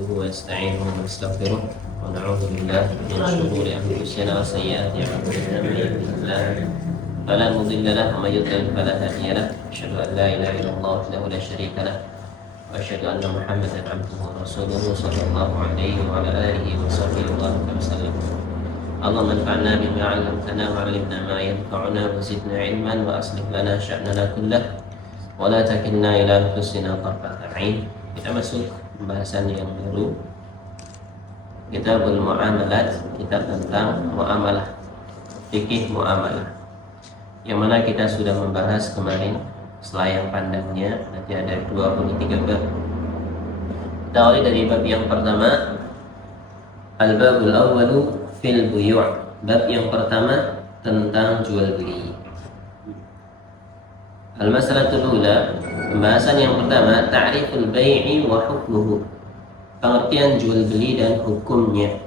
نحمده ونستعينه ونستغفره ونعوذ بالله من شرور أنفسنا وسيئات أعمالنا من يهده الله فلا مضل له ومن يضلل فلا هادي له أشهد أن لا إله إلا الله وحده لا شريك له وأشهد أن محمدا عبده ورسوله صلى الله عليه وعلى آله وصحبه وسلم اللهم انفعنا بما علمتنا وعلمنا ما ينفعنا وزدنا علما وأصلح لنا شأننا كله ولا تكلنا إلى أنفسنا طرفة عين. Kita masuk pembahasan yang baru, Kitabul Muamalat, kitab tentang muamalah, fikih muamalah, yang mana kita sudah membahas kemarin selayang pandangnya. Nanti ada 23 bab. Kita awali dari bab yang pertama, Al-Babul Awwalu fil Buyu'. Bab yang pertama tentang jual beli. Al-Masalatul Ula, pembahasan yang pertama, Ta'riful Bai'i wa hukmuhu. Pengertian jual beli dan hukumnya.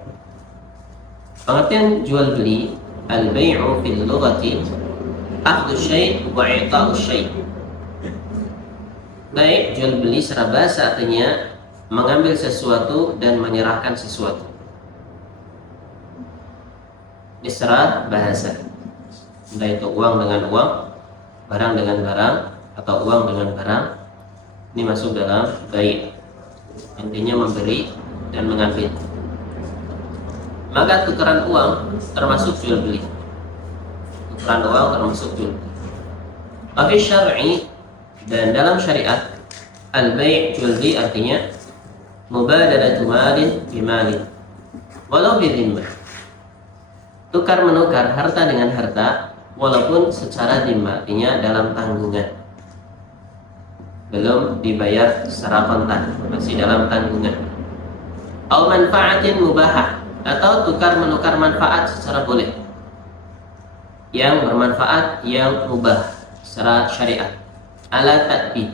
Pengertian jual beli, al-bai'u fil lughati akhdhu syai' wa i'ta'u syai'. Baik, jual beli secara bahasa artinya mengambil sesuatu dan menyerahkan sesuatu. Ini secara bahasa. Entah itu uang dengan uang, barang dengan barang, atau uang dengan barang. Ini masuk dalam bai'. Intinya memberi dan mengambil. Maka tukaran uang termasuk jual beli. Tukaran uang termasuk jual beli. Tapi syar'i, dan dalam syariat, al-bai' jual beli artinya mubadalatu malin bimalin walau bidhimmah. Tukar menukar harta dengan harta walaupun secara dhimma, artinya dalam tanggungan, belum dibayar secara kontan, masih dalam tanggungan. Au manfaatin mubahah, atau tukar menukar manfaat secara boleh, yang bermanfaat, yang mubah secara syariat, ala ta'bid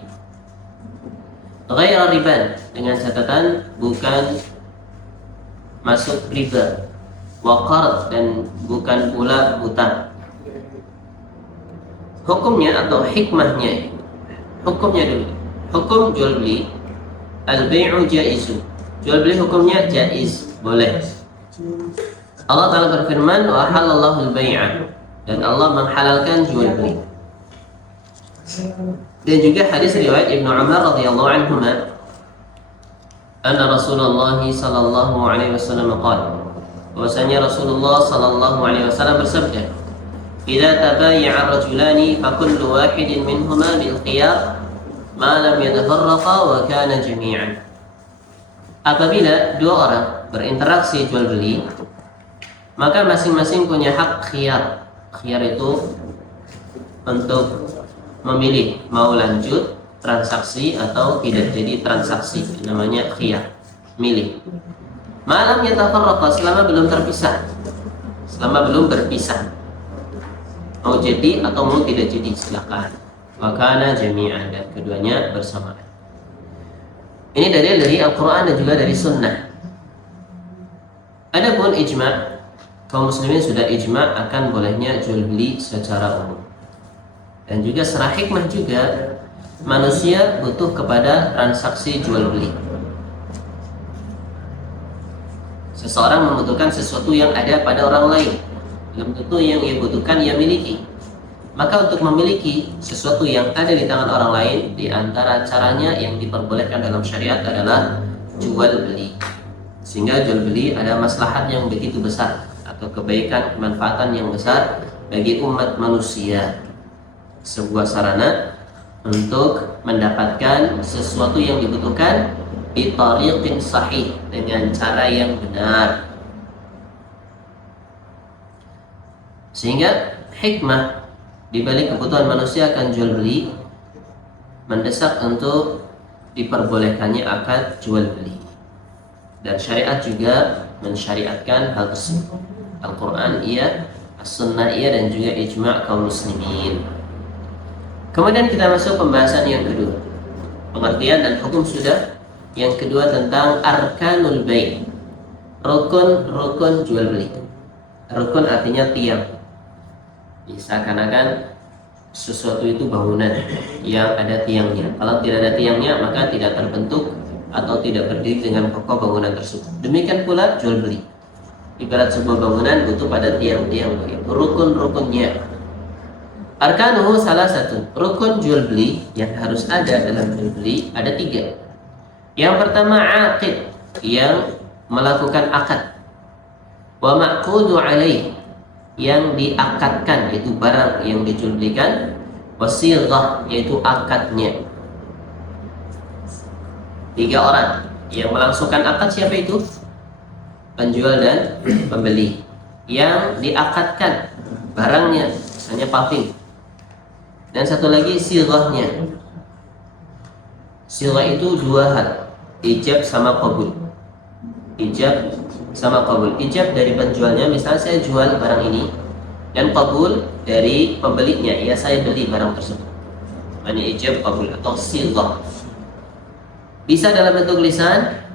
ghaira riban, dengan catatan bukan masuk riba, wa qard, dan bukan pula hutang. Hukumnya atau hikmahnya, hukumnya dulu. Hukum jual beli, al-bai'u jaizun. Jual beli hukumnya jaiz, boleh. Allah Ta'ala berfirman, wa halallahu al-bai'a, dan Allah menghalalkan jual beli. Dan juga hadis riwayat Ibnu Umar radhiyallahu anhuma, anna Rasulullah sallallahu alaihi wasallam qala, bahwasanya Rasulullah sallallahu alaihi wasallam bersabda, "Idza tabayya'a ar-rajulani fa kullu wahidin minhuma bil khiyar ma lam yatafarraqa wa kana jami'an." Apabila dua orang berinteraksi jual beli, maka masing-masing punya hak khiyar. Khiyar itu untuk memilih mau lanjut transaksi atau tidak jadi transaksi, namanya khiyar, milih. Malam yatafarraqa, selama belum terpisah, selama belum berpisah, mau jadi atau mau tidak jadi, silakan. Wa kana jami'an, dan keduanya bersamaan. Ini dari Al-Quran dan juga dari Sunnah. Adapun ijma', kaum muslimin sudah ijma' akan bolehnya jual beli secara umum. Dan juga secara hikmah juga, manusia butuh kepada transaksi jual beli. Seseorang membutuhkan sesuatu yang ada pada orang lain, belum tentu yang ia butuhkan ia miliki. Maka untuk memiliki sesuatu yang ada di tangan orang lain, di antara caranya yang diperbolehkan dalam syariat adalah jual beli. Sehingga jual beli ada maslahat yang begitu besar, atau kebaikan, kemanfaatan yang besar bagi umat manusia. Sebuah sarana untuk mendapatkan sesuatu yang dibutuhkan bi tariqin sahih, dengan cara yang benar. Sehingga hikmah di balik kebutuhan manusia akan jual beli mendesak untuk diperbolehkannya akad jual beli. Dan syariat juga mensyariatkan hal tersebut. Al-Quran iya, As-Sunnah iya, dan juga ijma' kaum muslimin. Kemudian kita masuk pembahasan yang kedua, pengertian dan hukum sudah. Yang kedua tentang arkanul bai', rukun jual beli. Rukun artinya tiang. Seakan-akan sesuatu itu bangunan yang ada tiangnya. Kalau tidak ada tiangnya, maka tidak terbentuk atau tidak berdiri dengan kokoh bangunan tersebut. Demikian pula jual beli. Ibarat sebuah bangunan butuh pada tiang-tiang begitu, rukun-rukunnya. Arkanuhu salah satu. Rukun jual beli yang harus ada dalam jual beli ada 3. Yang pertama aqid, yang melakukan akad. Wa ma'qudu alaih, yang diakadkan, yaitu barang yang dijual belikan. Wasighah, yaitu akadnya. 3 orang yang melangsungkan akad. Siapa itu? Penjual dan pembeli. Yang diakadkan barangnya, misalnya paving. Dan satu lagi sighahnya. Sighah itu 2 hal, ijab sama qabul. Ijab sama qabul. Ijab dari penjualnya, misalnya saya jual barang ini, dan qabul dari pembelinya, ya saya beli barang tersebut. Ini ijab qabul atau sighah. Bisa dalam bentuk lisan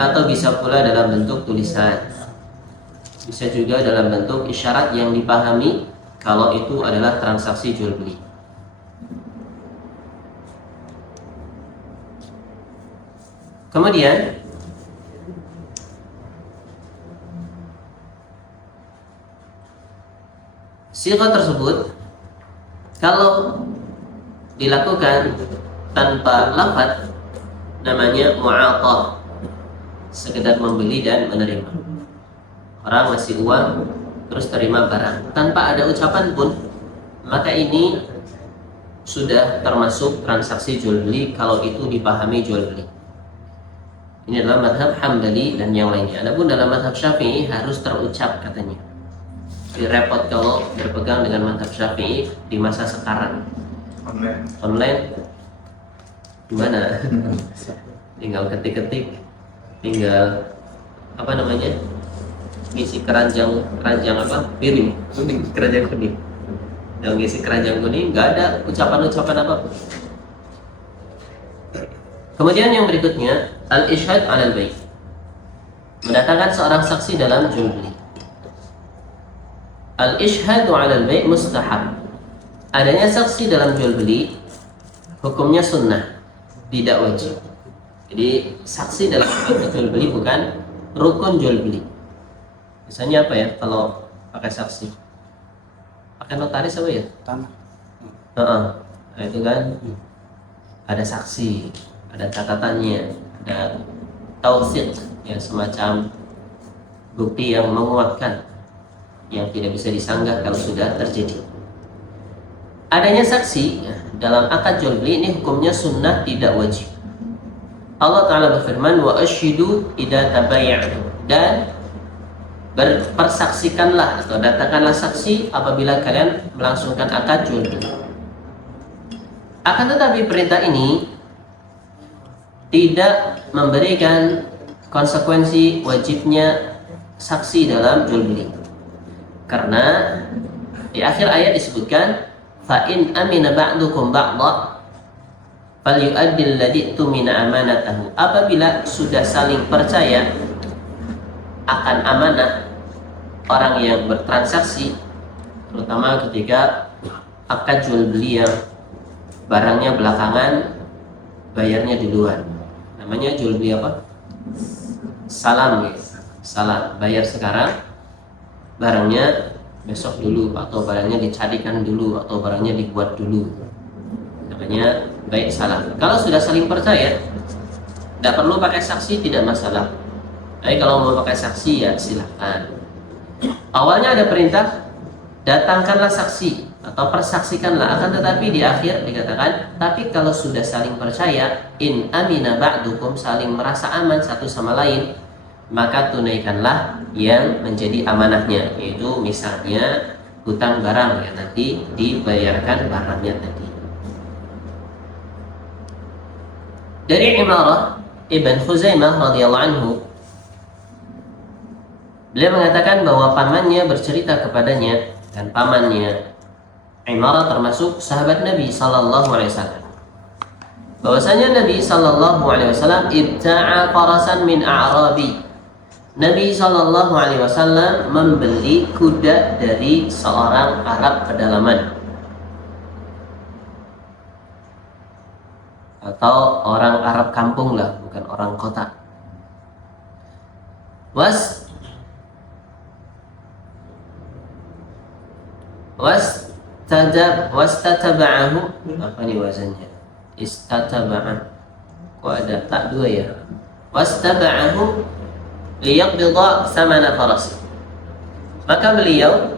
atau bisa pula dalam bentuk tulisan. Bisa juga dalam bentuk isyarat yang dipahami kalau itu adalah transaksi jual beli. Kemudian sighah tersebut kalau dilakukan tanpa lafaz namanya mu'athah, sekedar membeli dan menerima. Orang ngasih uang terus terima barang tanpa ada ucapan pun, maka ini sudah termasuk transaksi jual beli kalau itu dipahami jual beli. Ini adalah mazhab Hambali dan yang lainnya. Adapun dalam mazhab Syafi'i harus terucap katanya. Jadi repot kalau berpegang dengan mazhab Syafi'i di masa sekarang. Online gimana? Tinggal ketik-ketik, tinggal apa namanya? Ngisi keranjang apa? Piring, keranjang kuning. Yang ngisi keranjang kuning nggak ada ucapan-ucapan apapun. Kemudian yang berikutnya al-ishhad 'alal bai', mendatangkan seorang saksi dalam jual beli. Al-ishhadu 'alal bai' mustahab. Adanya saksi dalam jual beli hukumnya sunnah, tidak wajib. Jadi saksi dalam jual beli bukan rukun jual beli. Misalnya apa ya kalau pakai saksi? Pakai notaris apa ya? Tanah. Nah, itu kan ada saksi, ada catatannya, ada tausiq, ya semacam bukti yang menguatkan, yang tidak bisa disanggah kalau sudah terjadi. Adanya saksi dalam akad jual beli ini hukumnya sunnah, tidak wajib. Allah Ta'ala berfirman, wa ashidu idza tabaya'tum, dan persaksikanlah atau datangkanlah saksi apabila kalian melangsungkan akad jual beli. Akan tetapi perintah ini tidak memberikan konsekuensi wajibnya saksi dalam jual beli, karena di akhir ayat disebutkan fa in amina ba'dukum ba'dha falyu'addil ladzi tumina amanatahu. Apabila sudah saling percaya akan amanah orang yang bertransaksi, terutama ketika akad jual beli yang barangnya belakangan, bayarnya duluan. Namanya jual beli apa? Salam, guys. Salam, bayar sekarang, barangnya besok dulu, atau barangnya dicarikan dulu, atau barangnya dibuat dulu. Namanya baik salam. Kalau sudah saling percaya, tidak perlu pakai saksi, tidak masalah. Tapi kalau mau pakai saksi ya silahkan. Awalnya ada perintah, datangkanlah saksi atau persaksikanlah. Akan tetapi di akhir dikatakan, tapi kalau sudah saling percaya, in amina ba'dukum, saling merasa aman satu sama lain, maka tunaikanlah yang menjadi amanahnya, yaitu misalnya hutang barang yang nanti dibayarkan barangnya tadi. Dari Imarah Ibn Khuzaimah radhiyallahu anhu, beliau mengatakan bahwa pamannya bercerita kepadanya, dan pamannya Imarah termasuk sahabat Nabi sallallahu alaihi wasallam, bahwasanya Nabi sallallahu alaihi wasallam ibta'a farasan min a'rabi. Nabi sallallahu alaihi wasallam membeli kuda dari seorang Arab pedalaman. atau orang Arab kampung lah, bukan orang kota. Wastataba'ahu, apa nih wazannya? Istataba'ah, kok ada tak dua ya? Wastaba'ahu liyaqbida thamana faras. Maka beliau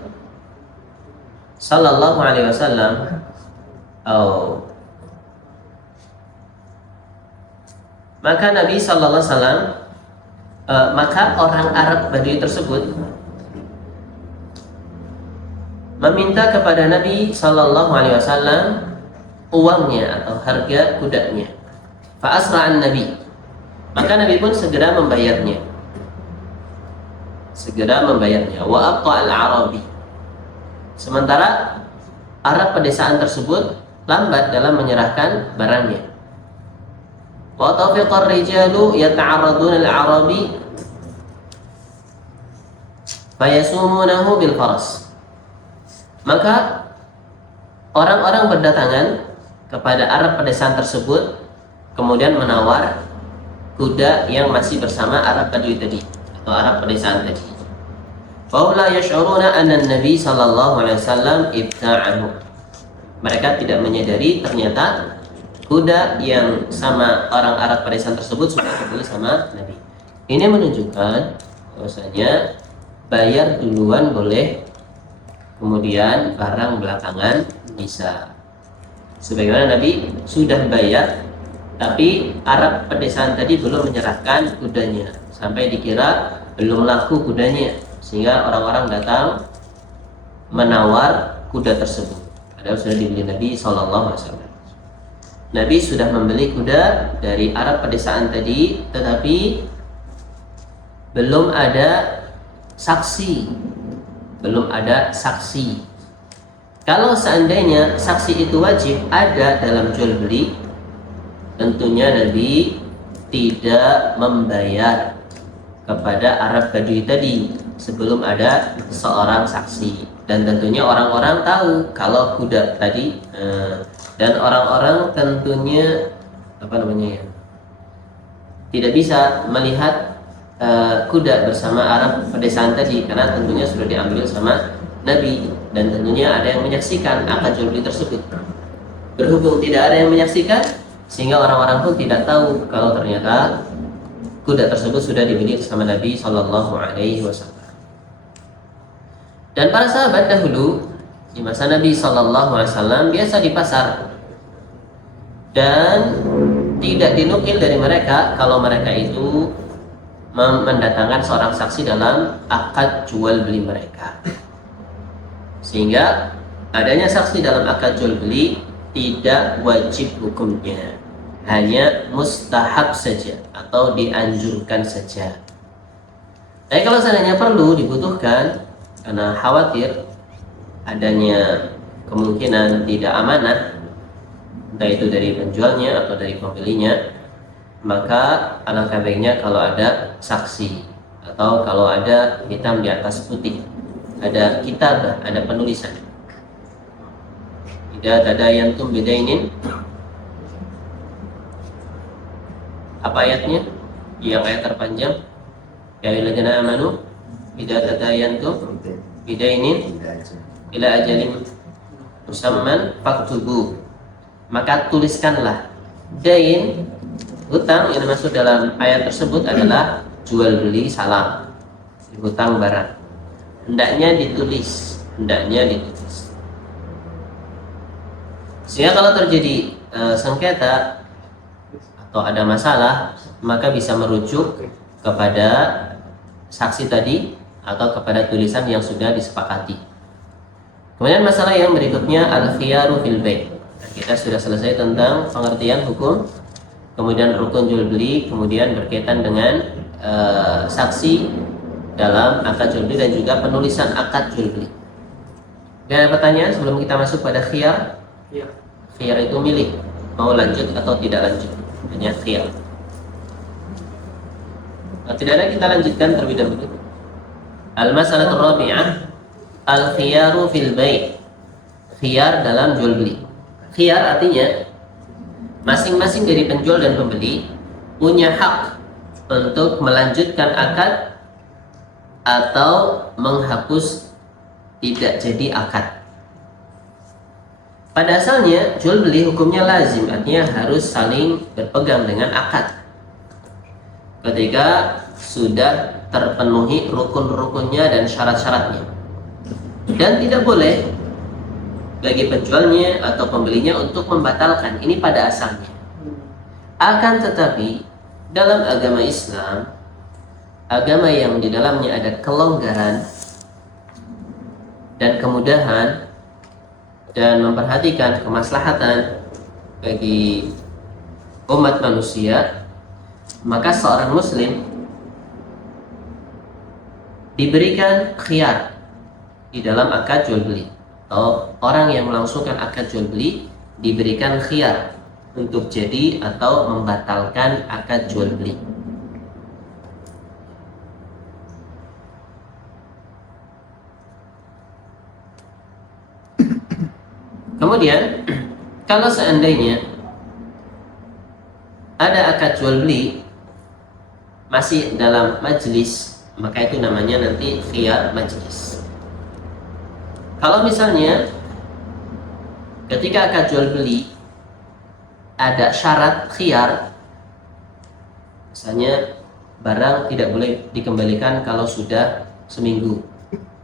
sallallahu alaihi wasallam maka Nabi sallallahu alaihi wasallam maka orang Arab Badui tersebut meminta kepada Nabi sallallahu alaihi wasallam uangnya atau harga kudanya. Fa asra'an Nabi, maka Nabi pun segera membayarnya. Wa abqa al-Arabi, sementara Arab pedesaan tersebut lambat dalam menyerahkan barangnya. Wa tafiqa ar-rijalu yata'arraduna al-Arabi fayasumunahu bil faras. Maka orang-orang berdatangan kepada Arab pedesaan tersebut, kemudian menawar kuda yang masih bersama Arab Badui tadi atau Arab pedesaan tadi. Fa la yash'uruna anna an-nabi sallallahu alaihi wasallam ibta'ahu. Mereka tidak menyadari ternyata kuda yang sama orang Arab pedesaan tersebut sudah dibeli sama Nabi. Ini menunjukkan bahwasanya bayar duluan boleh, kemudian barang belakangan bisa. Sebagaimana Nabi sudah bayar, tapi Arab pedesaan tadi belum menyerahkan kudanya, sampai dikira belum laku kudanya, sehingga orang-orang datang menawar kuda tersebut. Padahal sudah dibeli Nabi SAW. Nabi sudah membeli kuda dari Arab pedesaan tadi, tetapi belum ada saksi. Kalau seandainya saksi itu wajib ada dalam jual beli, tentunya Nabi tidak membayar kepada Arab Badui tadi sebelum ada seorang saksi. Dan tentunya orang-orang tahu kalau kuda tadi dan orang-orang tentunya tidak bisa melihat kuda bersama Arab pedesaan tadi, karena tentunya sudah diambil sama Nabi, dan tentunya ada yang menyaksikan akad jual beli tersebut. Berhubung tidak ada yang menyaksikan, sehingga orang-orang pun tidak tahu kalau ternyata kuda tersebut sudah dibeli sama Nabi Shallallahu Alaihi Wasallam. Dan para sahabat dahulu di masa Nabi Shallallahu Alaihi Wasallam biasa di pasar, dan tidak dinukil dari mereka kalau mereka itu mendatangkan seorang saksi dalam akad jual beli mereka. Sehingga adanya saksi dalam akad jual beli tidak wajib hukumnya, hanya mustahab saja atau dianjurkan saja. Tapi kalau seandainya perlu, dibutuhkan, karena khawatir adanya kemungkinan tidak amanah, entah itu dari penjualnya atau dari pembelinya, maka alangkah baiknya kalau ada saksi, atau kalau ada hitam di atas putih, ada kitabah, ada penulisan. Idza tadayantum bidainin, apa ayatnya? Yang ayat terpanjang, ya ayyuhalladzina amanu idza tadayantum bidainin ila ajalin musamman faktubu, maka tuliskanlah. Dain, hutang yang dimaksud dalam ayat tersebut adalah jual beli salam, hutang barang. Hendaknya ditulis. Sehingga kalau terjadi sengketa atau ada masalah, maka bisa merujuk kepada saksi tadi atau kepada tulisan yang sudah disepakati. Kemudian masalah yang berikutnya, al-khiyaru fil bai'. Kita sudah selesai tentang pengertian hukum, kemudian rukun jual beli, kemudian berkaitan dengan saksi dalam akad jual beli dan juga penulisan akad jual beli. Dan ada pertanyaan sebelum kita masuk pada khiyar? Ya. Khiyar itu milih, mau lanjut atau tidak lanjut, hanya khiyar. Nah, tidak ada, kita lanjutkan terlebih dahulu. Al-mas'alatul rabi'ah, al-khiyaru fil bai'. Khiyar dalam jual beli. Khiyar artinya masing-masing dari penjual dan pembeli punya hak untuk melanjutkan akad atau menghapus tidak jadi akad. Pada asalnya jual beli hukumnya lazim, artinya harus saling berpegang dengan akad. Ketika sudah terpenuhi rukun-rukunnya dan syarat-syaratnya. Dan tidak boleh bagi penjualnya atau pembelinya untuk membatalkan, ini pada asalnya. Akan tetapi dalam agama Islam, agama yang di dalamnya ada kelonggaran dan kemudahan dan memperhatikan kemaslahatan bagi umat manusia, maka seorang muslim diberikan khiyar di dalam akad jual beli, atau orang yang melangsungkan akad jual beli diberikan khiyar untuk jadi atau membatalkan akad jual beli. Kemudian kalau seandainya ada akad jual beli masih dalam majelis, maka itu namanya nanti khiyar majelis. Kalau misalnya ketika akad jual beli ada syarat khiyar, misalnya barang tidak boleh dikembalikan kalau sudah seminggu,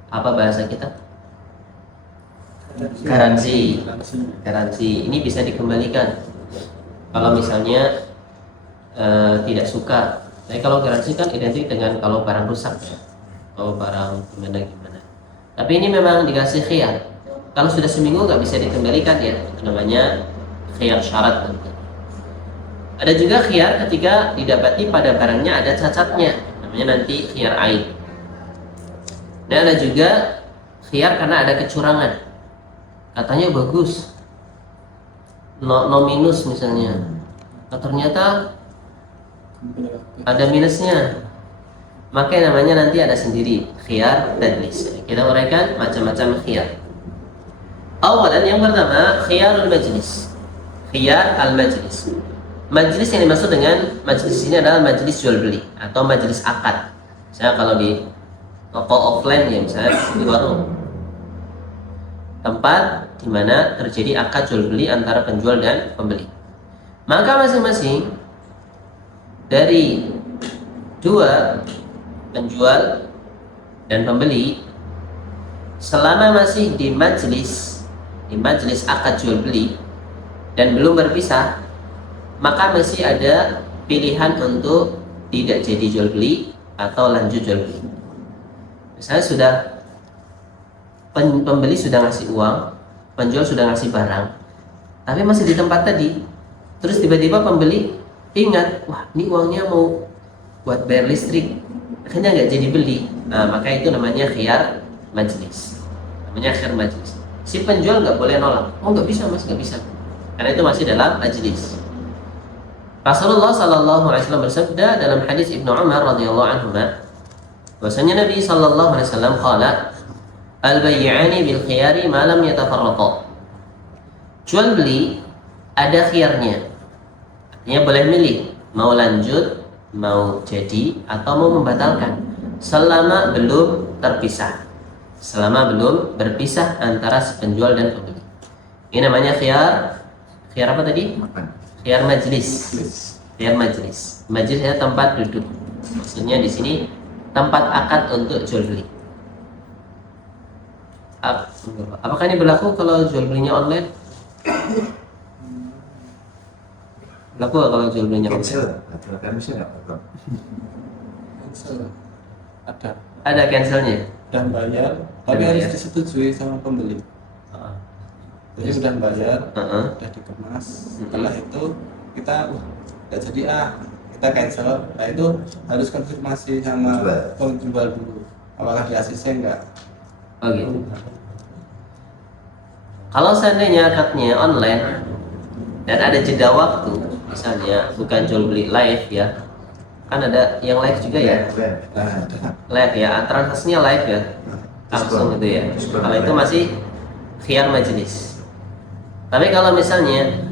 apa bahasa kita? Garansi. Ini bisa dikembalikan kalau misalnya tidak suka. Tapi kalau garansi kan identik dengan kalau barang rusak ya, kalau barang gimana. Tapi ini memang dikasih khiyar. Kalau sudah seminggu nggak bisa dikembalikan ya, itu namanya khiyar syarat. Ada juga khiyar ketika didapati pada barangnya ada cacatnya, namanya nanti khiyar aib. Dan ada juga khiyar karena ada kecurangan. Katanya bagus, no minus misalnya, nah, ternyata ada minusnya, maka namanya nanti ada sendiri khiyar tadlis. Kita uraikan macam-macam khiyar. Awalan yang pertama khiyarul majlis. Khiyar al majlis. Majlis yang dimaksud dengan majlis ini adalah majlis jual beli atau majlis akad. Misalnya kalau di toko offline ya, misalnya di warung, tempat di mana terjadi akad jual beli antara penjual dan pembeli. Maka masing-masing dari dua penjual dan pembeli selama masih di majelis akad jual beli dan belum berpisah, maka masih ada pilihan untuk tidak jadi jual beli atau lanjut jual beli. Misalnya sudah pembeli sudah ngasih uang, penjual sudah ngasih barang, tapi masih di tempat tadi. Terus tiba-tiba pembeli ingat, wah ini uangnya mau buat bayar listrik, akhirnya nggak jadi beli. Nah, maka itu namanya khiyar majlis. Namanya khiyar majlis. Si penjual nggak boleh nolak. Oh nggak bisa mas, nggak bisa, karena itu masih dalam majlis. Rasulullah Sallallahu Alaihi Wasallam bersabda dalam hadis Ibnu Umar radhiyallahu anhu, bahwasanya Nabi Sallallahu Alaihi Wasallam qala al-bay'ani bil khiyari ma lam yatafarraqa. Jual beli ada khiyarnya. Artinya boleh milih mau lanjut, mau jadi atau mau membatalkan selama belum terpisah. Selama belum berpisah antara si penjual dan pembeli. Ini namanya khiyar apa tadi? Khiyar majlis. Khiyar majlis. Majlis adalah tempat duduk. Maksudnya di sini tempat akad untuk jual beli. Apakah ini berlaku kalau jual belinya online? Berlaku kalau jual belinya online? Cancel Ada cancelnya dan bayar, tapi harus disetujui sama pembeli. Jadi sudah bayar, sudah dikemas. Setelah itu kita nggak jadi kita cancel. Nah itu harus konfirmasi sama penjual dulu, apakah di ACC enggak. Oh gitu. Kalau seandainya akadnya online dan ada jeda waktu, misalnya bukan jual beli live ya, kan ada yang live juga ya, live ya, transaksinya live ya, langsung gitu ya. Kalau itu masih khiyar majelis. Tapi kalau misalnya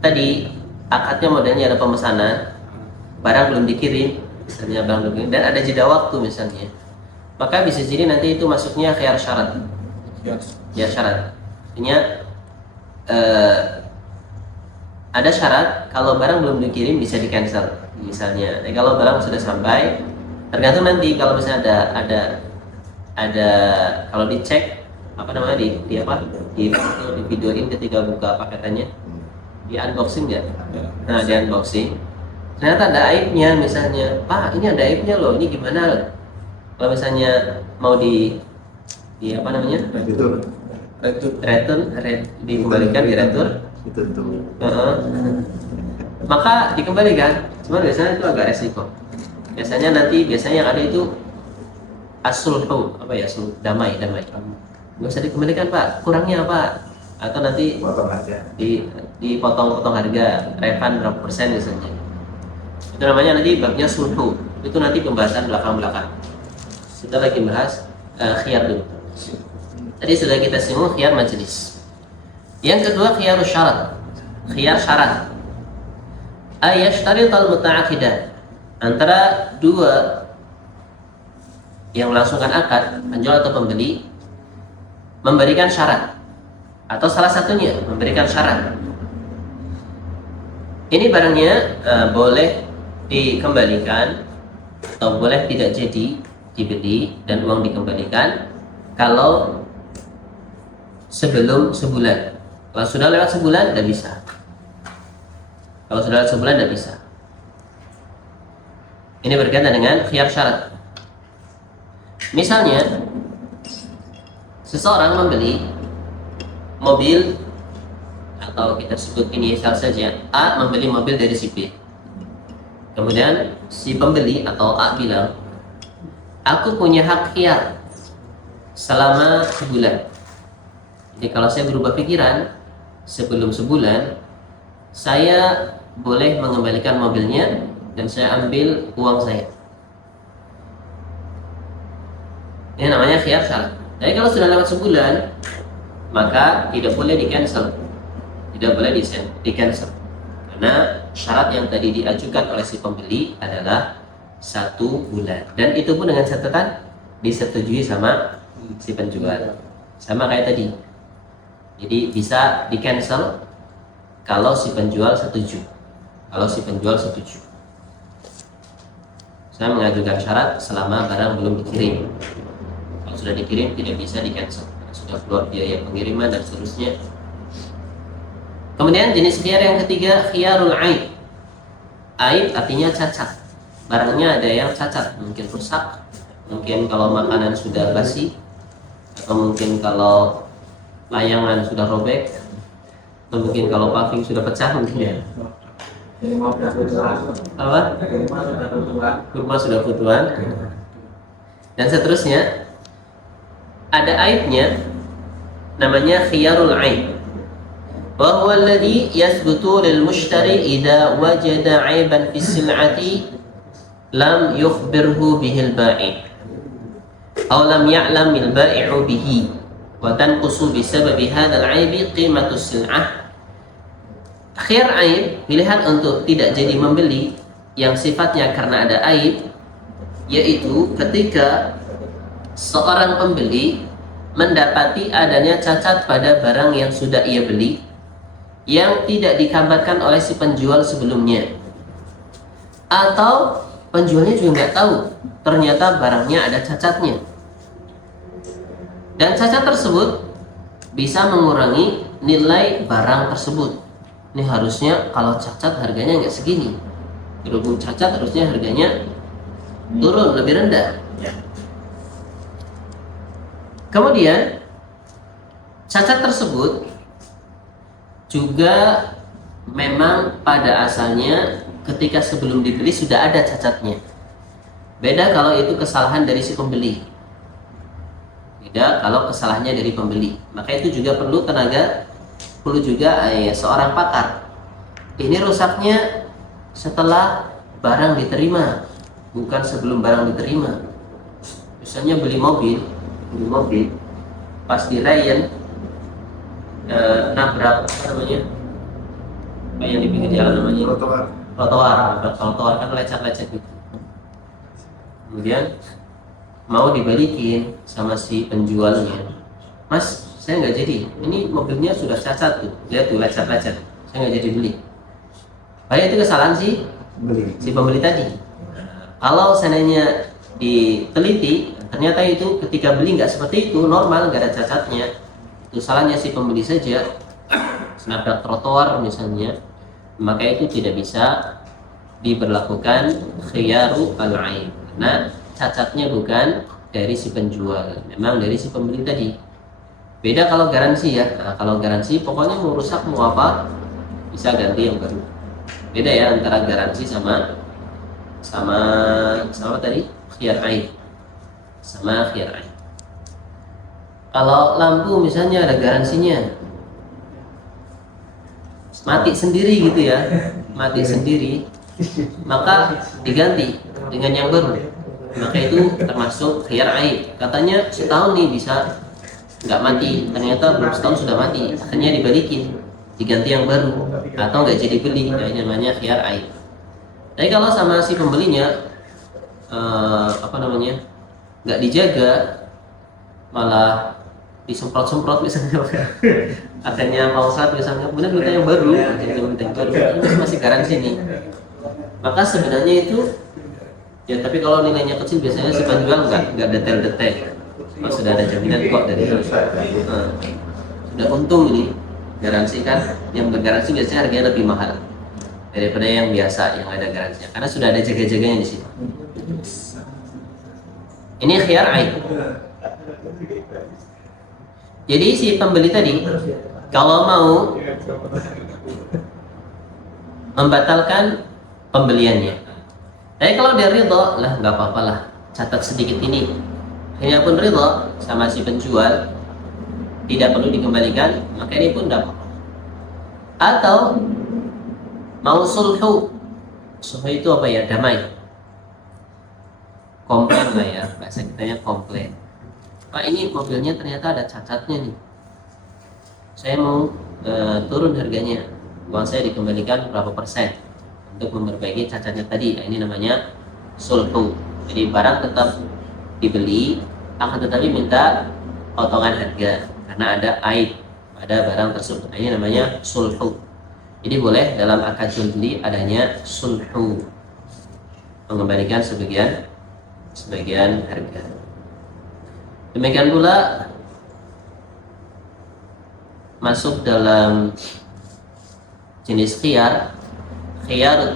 tadi akadnya modelnya ada pemesanan, barang belum dikirim, misalnya barang belum dikirim, dan ada jeda waktu misalnya, maka bisa jadi nanti itu masuknya khiyar syarat. Ya syarat. Artinya ada syarat kalau barang belum dikirim bisa di cancel misalnya. Kalau barang sudah sampai, tergantung nanti kalau misalnya ada kalau dicek apa namanya di videoin ketika buka paketannya, di unboxing ya. Nah di unboxing ternyata ada aibnya, misalnya Pak ini ada aibnya loh, ini gimana kalau misalnya mau di apa namanya return dikembalikan di return itu maka dikembalikan. Cuma biasanya itu agak resiko. Biasanya yang ada itu as-sulhu, apa ya, damai. Nggak usah dikembalikan Pak, kurangnya apa? Atau nanti potong aja, dipotong harga, refund berapa persen misalnya. Itu namanya nanti babnya sulhu. Itu nanti pembahasan belakang. Kita lagi bahas khiyar dulu. Tadi sudah kita singgung khiyar majelis. Yang kedua khiyarus syarat. Khiyar syarat. Ayashtarital muta'aqidan, antara dua yang melangsungkan akad, penjual atau pembeli, memberikan syarat, atau salah satunya memberikan syarat. Ini barangnya boleh dikembalikan atau boleh tidak jadi dibeli dan uang dikembalikan kalau sebelum sebulan. Kalau sudah lewat sebulan tidak bisa. Kalau sudah lewat sebulan tidak bisa. Ini berkaitan dengan khiyar syarat. Misalnya seseorang membeli mobil, atau kita sebut inisial saja, A membeli mobil dari si B. Kemudian si pembeli atau A bilang, aku punya hak khiyar selama sebulan. Jadi kalau saya berubah pikiran sebelum sebulan, saya boleh mengembalikan mobilnya dan saya ambil uang saya. Ini namanya khiyar syarat. Tapi kalau sudah lewat sebulan, maka tidak boleh di-cancel. Tidak boleh di-cancel. Karena syarat yang tadi diajukan oleh si pembeli adalah 1 bulan. Dan itu pun dengan catatan disetujui sama si penjual. Sama kayak tadi. Jadi bisa di-cancel kalau si penjual setuju. Saya mengajukan syarat selama barang belum dikirim. Kalau sudah dikirim tidak bisa di-cancel. Sudah keluar biaya pengiriman dan seterusnya. Kemudian jenis khiyar yang ketiga, khiyarul aib. Aib artinya cacat. Barangnya ada yang cacat, mungkin rusak, mungkin kalau makanan sudah basi, atau mungkin kalau layangan sudah robek, atau mungkin kalau paving sudah pecah mungkin ya. Apa? Kurma sudah putuan. Dan seterusnya. Ada aibnya, namanya khiyarul aib. Wa huwa alladhi yathbutu lil mushtari idza wajada aiban fi sil'ati lam yukhbirhu bihi al-ba'i' aw lam ya'lam al-ba'i'u bihi wa tanqusu bi sababi hadha al-aibi qimatu sil'ah. Khiyar aib, pilihan untuk tidak jadi membeli yang sifatnya karena ada aib, yaitu ketika seorang pembeli mendapati adanya cacat pada barang yang sudah ia beli yang tidak dikabarkan oleh si penjual sebelumnya, atau penjualnya juga nggak tahu ternyata barangnya ada cacatnya, dan cacat tersebut bisa mengurangi nilai barang tersebut. Ini harusnya kalau cacat harganya nggak segini, berhubung cacat harusnya harganya turun lebih rendah. Kemudian cacat tersebut juga memang pada asalnya ketika sebelum dibeli sudah ada cacatnya. Beda kalau itu kesalahan dari si pembeli. Beda kalau kesalahannya dari pembeli. Maka itu juga perlu juga seorang pakar. Ini rusaknya setelah barang diterima, bukan sebelum barang diterima. Misalnya beli mobil pas dirayan nabrak Apa yang di pinggir jalan namanya? Trotoar. Trotoar kan lecet-lecet gitu. Kemudian mau dibalikin sama si penjualnya, Mas, saya nggak jadi, ini mobilnya sudah cacat tuh, lihat tuh lecet-lecet, saya nggak jadi beli. Baik, itu kesalahan si pembeli tadi. Kalau seandainya diteliti, ternyata itu ketika beli nggak seperti itu, normal, nggak ada cacatnya, itu salahnya si pembeli saja. Senabrak trotoar misalnya, maka itu tidak bisa diberlakukan khiyaru al-aib, karena cacatnya bukan dari si penjual, memang dari si pembeli tadi. Beda kalau garansi ya. Nah, kalau garansi pokoknya mau rusak mau apa bisa ganti yang baru. Beda ya antara garansi sama tadi khiyar aib. Sama khiyar aib. Kalau lampu misalnya ada garansinya, mati sendiri gitu ya, mati sendiri, maka diganti dengan yang baru. Maka itu termasuk khiyar aib. Katanya setahun nih bisa nggak mati, ternyata belum setahun sudah mati, akhirnya dibalikin, diganti yang baru, atau nggak jadi beli. Nah, ini namanya khiyar aib. Tapi kalau sama si pembelinya nggak dijaga, malah disemprot-semprot misalnya, akhirnya Pak Ustadz misalnya kemudian minta yang baru, ini masih garansi nih, maka sebenarnya itu ya, tapi kalau nilainya kecil biasanya si penjual nggak detail-detail. Mas sudah ada jaminan kok dari itu. Sudah untung ini garansi kan, yang bergaransi biasanya harganya lebih mahal daripada yang biasa yang ada garansinya, karena sudah ada jaga-jaganya di situ. Ini khiyar aib. Jadi si pembeli tadi kalau mau membatalkan pembeliannya, tapi kalau dia ridho, lah nggak apa-apa lah, catat sedikit ini. Akhirnya pun ridho sama si penjual, tidak perlu dikembalikan, maka ini pun tidak apa-apa. Atau mau sulhu itu apa ya, damai, komplain lah ya, bahasa kitanya komplain. Pak, ini mobilnya ternyata ada cacatnya nih, saya mau turun harganya, uang saya dikembalikan berapa persen untuk memperbaiki cacatnya tadi. Nah, ini namanya sulhu. Jadi barang tetap dibeli, akan tetapi minta potongan harga karena ada aib pada barang tersebut. Nah, ini namanya sulhu. Jadi boleh dalam akad jual beli adanya sulhu, mengembalikan sebagian harga. Demikian pula masuk dalam jenis khiyar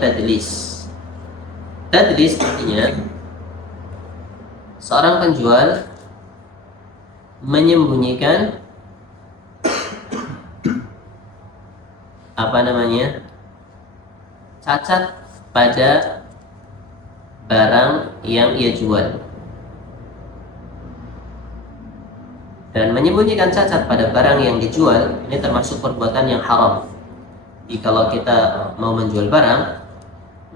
tadlis. Tadlis artinya seorang penjual menyembunyikan cacat pada barang yang ia jual. Dan menyembunyikan cacat pada barang yang dijual ini termasuk perbuatan yang haram. Jadi kalau kita mau menjual barang,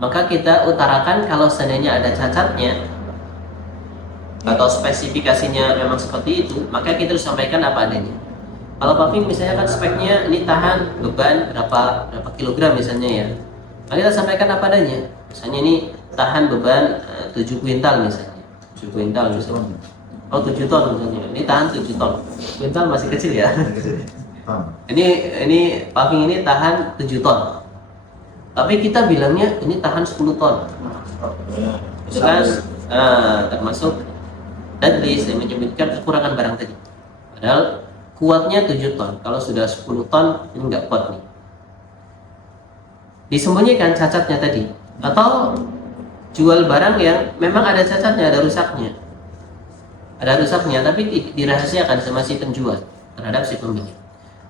maka kita utarakan kalau seandainya ada cacatnya atau spesifikasinya memang seperti itu, maka kita harus sampaikan apa adanya. Kalau paving misalnya kan speknya ini tahan beban berapa kilogram misalnya ya, maka kita sampaikan apa adanya. Misalnya ini tahan beban 7 kuintal misalnya, 7 kuintal misalnya. Oh, 7 ton misalnya, ini tahan 7 ton. Kuintal masih kecil ya. Ini paving ini tahan 7 ton. Tapi kita bilangnya ini tahan 10 ton. Itu kan termasuk tadlis, yang menyebutkan kekurangan barang tadi. Padahal kuatnya 7 ton. Kalau sudah 10 ton ini enggak kuat nih. Disembunyikan cacatnya tadi. Atau jual barang yang memang ada cacatnya, ada rusaknya. Ada rusaknya tapi dirahasiakan sama si penjual terhadap si pembeli.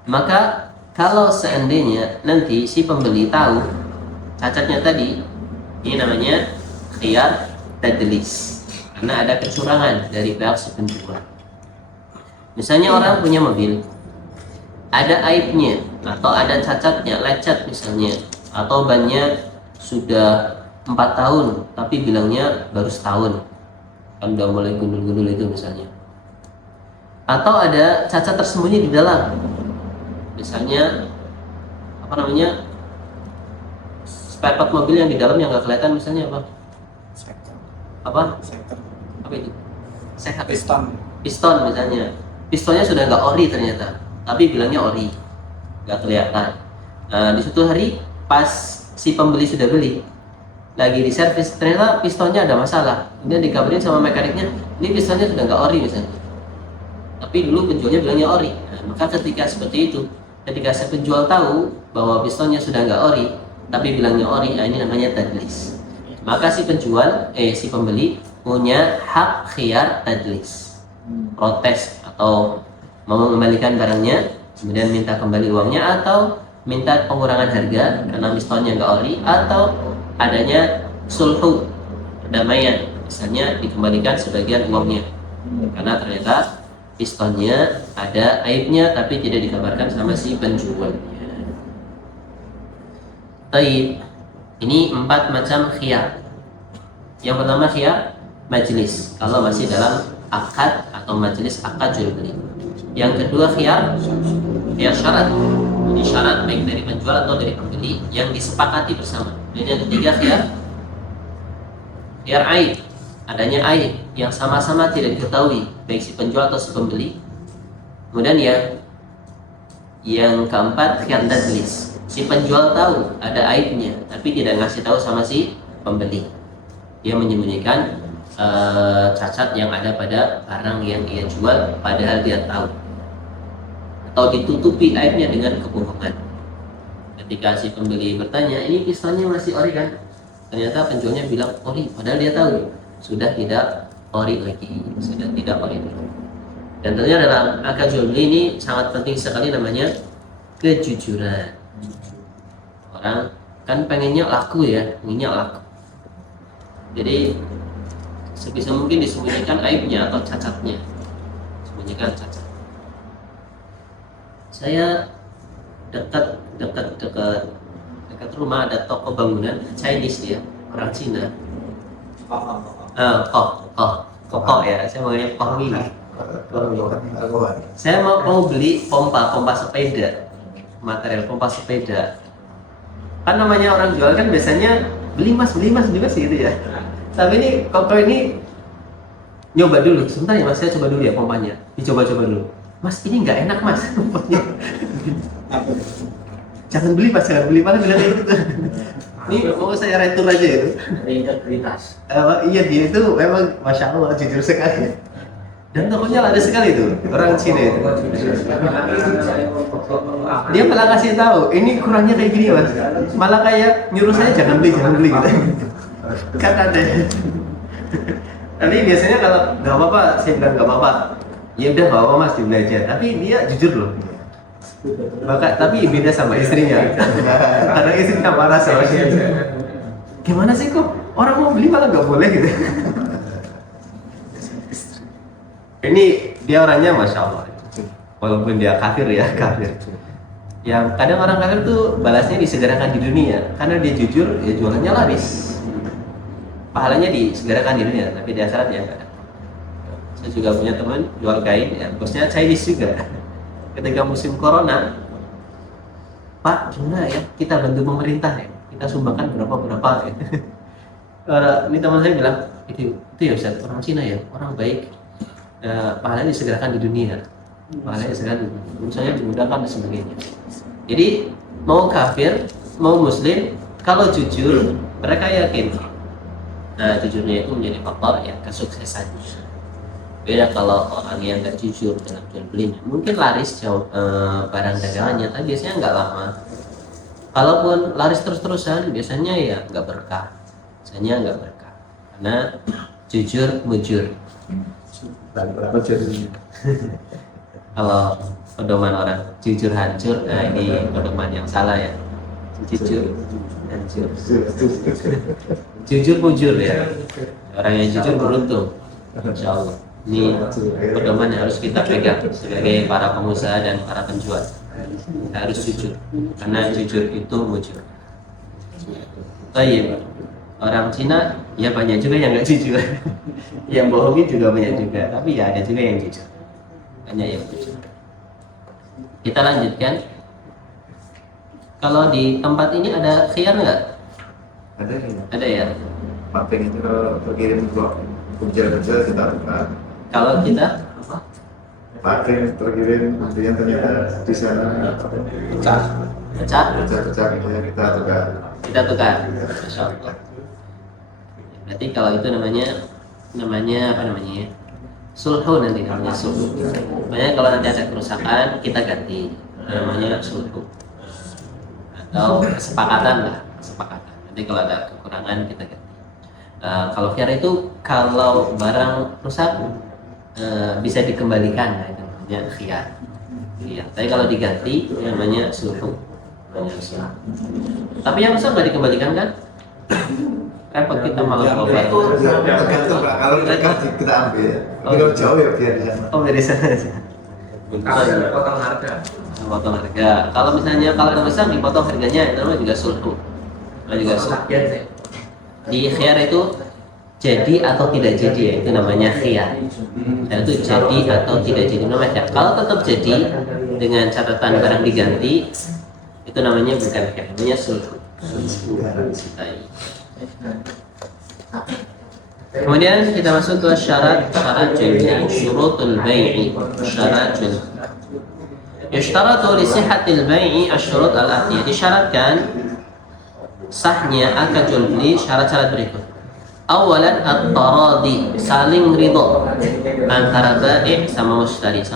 Maka kalau seandainya nanti si pembeli tahu cacatnya tadi, ini namanya khiyar tadlis, karena ada kecurangan dari pihak si penjual. Misalnya orang punya mobil, ada aibnya atau ada cacatnya, lecet misalnya, atau bannya sudah 4 tahun tapi bilangnya baru setahun, kan udah mulai gundul-gundul itu misalnya. Atau ada cacat tersembunyi di dalam, misalnya spare part mobil yang di dalam yang nggak kelihatan misalnya apa? Sektor. Apa? Sektor. Apa itu? Sehat. Piston. Piston misalnya. Pistonnya sudah nggak ori ternyata, tapi bilangnya ori, nggak kelihatan. Nah, di suatu hari pas si pembeli sudah beli, lagi di servis, ternyata pistonnya ada masalah. Kemudian dikabarin sama mekaniknya, ini pistonnya sudah nggak ori misalnya. Tapi dulu penjualnya bilangnya ori. Nah, maka ketika seperti itu, ketika si penjual tahu bahwa pistonnya sudah nggak ori, tapi bilangnya ori, nah ini namanya tadlis. Maka si penjual, si pembeli punya hak khiyar tadlis, protes atau mau mengembalikan barangnya, kemudian minta kembali uangnya atau minta pengurangan harga karena pistonnya nggak ori, atau adanya sulhu, perdamaian, misalnya dikembalikan sebagian uangnya karena ternyata pistonnya ada aibnya tapi tidak dikabarkan sama si penjualnya. Taib, ini 4 macam khiyar. Yang pertama khiyar majlis, kalau masih dalam akad atau majelis akad jual beli. Yang kedua khiyar syarat, ini syarat baik dari penjual atau dari pembeli yang disepakati bersama. Dan yang ketiga khiyar aib, adanya aib yang sama-sama tidak diketahui baik si penjual atau si pembeli. Kemudian yang keempat khiyar tadlis, si penjual tahu ada aibnya tapi tidak ngasih tahu sama si pembeli, dia menyembunyikan cacat yang ada pada barang yang dia jual padahal dia tahu, atau ditutupi aibnya dengan kebohongan. Ketika si pembeli bertanya, ini pistonnya masih ori kan? Ternyata penjualnya bilang ori, padahal dia tahu sudah tidak ori lagi, sudah tidak ori lagi. Dan tentunya dalam akad jual beli ini sangat penting sekali namanya kejujuran. Orang kan pengennya laku ya, inginnya laku. Jadi sebisa mungkin disembunyikan aibnya atau cacatnya, sembunyikan cacat. Saya dekat rumah ada toko bangunan Chinese dia, orang Cina. Kok ya, saya manggilnya Pongmi. Saya mau beli pompa sepeda, material pompa sepeda. Kan namanya orang jual kan biasanya beli mas juga sih gitu ya. Tapi ini kok ini nyoba dulu, sebentar ya mas, saya coba dulu ya pompanya, dicoba-coba dulu. Mas ini nggak enak mas, pompanya. Jangan beli mas, jangan beli, malah bilang kayak gitu. Ini mau saya retur aja itu. Integritas. Iya dia itu memang masya Allah jujur sekali. Dan tokonya ada sekali tuh orang Cina itu. Dia malah kasih tahu, ini kurangnya kayak gini mas. Malah kayak nyuruh saya jangan beli gitu. Kan ada. Tapi biasanya kalau nggak apa-apa, saya bilang nggak apa-apa. Ya udah nggak apa-apa mas, dibeli aja. Tapi dia jujur loh. Tapi beda sama istrinya. Karena istrinya marah sama dia. Gimana sih kok orang mau beli malah nggak boleh gitu. Ini dia orangnya masya Allah. Walaupun dia kafir ya kafir. Yang kadang orang kafir tuh balasnya disegerakan di dunia. Karena dia jujur, ya jualannya laris. Pahalanya disegerakan di dunia, tapi di akhirat ya enggak. Saya juga punya teman jual kain, ya bosnya Chinese juga. Ketika musim corona, Pak gimana ya kita bantu pemerintah ya, kita sumbangkan berapa ya. Ini teman saya bilang itu ya Ustaz, orang Cina ya, orang baik, pahalanya disegerakan di dunia, pahalanya disegerakan di dunia, misalnya dimudahkan dan sebagainya. Jadi mau kafir, mau muslim, kalau jujur mereka yakin. Nah, jujurnya itu menjadi faktor ya kesuksesan. Beda kalau orang yang nggak jujur dalam jual belinya, mungkin laris jauh barang dagangannya, tapi biasanya nggak lama. Kalaupun laris terus-terusan, biasanya ya nggak berkah. Biasanya nggak berkah, karena jujur mujur. Berapa jadinya? Kalau pedoman orang jujur hancur, nah ini pedoman yang salah ya. Jujur hancur. Jujur mujur ya. Orang yang jujur beruntung. Insya Allah. Ini pedoman yang harus kita pegang sebagai para pengusaha dan para penjual. Kita harus jujur, karena jujur itu mujur. Baik. Orang Cina ya banyak juga yang nggak jujur. Yang bohongin juga banyak juga, tapi ya ada juga yang jujur. Banyak yang jujur. Kita lanjutkan. Kalau di tempat ini ada khiyar nggak? Ada ya. Ada ya. Mapping itu kalau terkirim blok kecil-kecil kita buka. Kalau kita Mapping terkirim kemudian ternyata di sana Pecah. pecah, pecah-pecah gitu ya, kita tukar. kita tukar. Masya Allah. Berarti kalau itu namanya apa namanya ya? Sulhu, nanti namanya sulhu. Makanya kalau nanti ada kerusakan kita ganti, namanya sulhu. Atau kesepakatan lah, kesepakatan. Nanti kalau ada kekurangan kita ganti. Kalau khiyar itu kalau barang rusak bisa dikembalikan, nah, itu namanya khiyar. Iya. Tapi kalau diganti namanya sulhu. Tapi yang rusak nggak dikembalikan kan? Repot kita malah obat. Tergantung Pak, kalau dekat kita ambil. Tapi kalau jauh ya biar di sana. Oh, dari sana aja. Potong harga. Potong harga. Kalau misalnya kalau ada rusak dipotong harganya, itu namanya juga sulhu. Namanya juga sulhu. Di khiyar itu jadi atau tidak jadi ya, itu namanya khiyar. Dan itu jadi atau tidak jadi namanya khiyar. Kalau tetap jadi dengan catatan barang diganti, itu namanya bukan khiyar, namanya sulhu. Kemudian kita masuk ke syarat jual beli, syurutul bai'i, syarat jual. Yushtaratu li sihhatil bai'i asyurut al-atiyah. Disyaratkan sahnya akad jual beli syarat-syarat berikut. Awalan at-taradi, saling ridho antara bai' sama mushtari,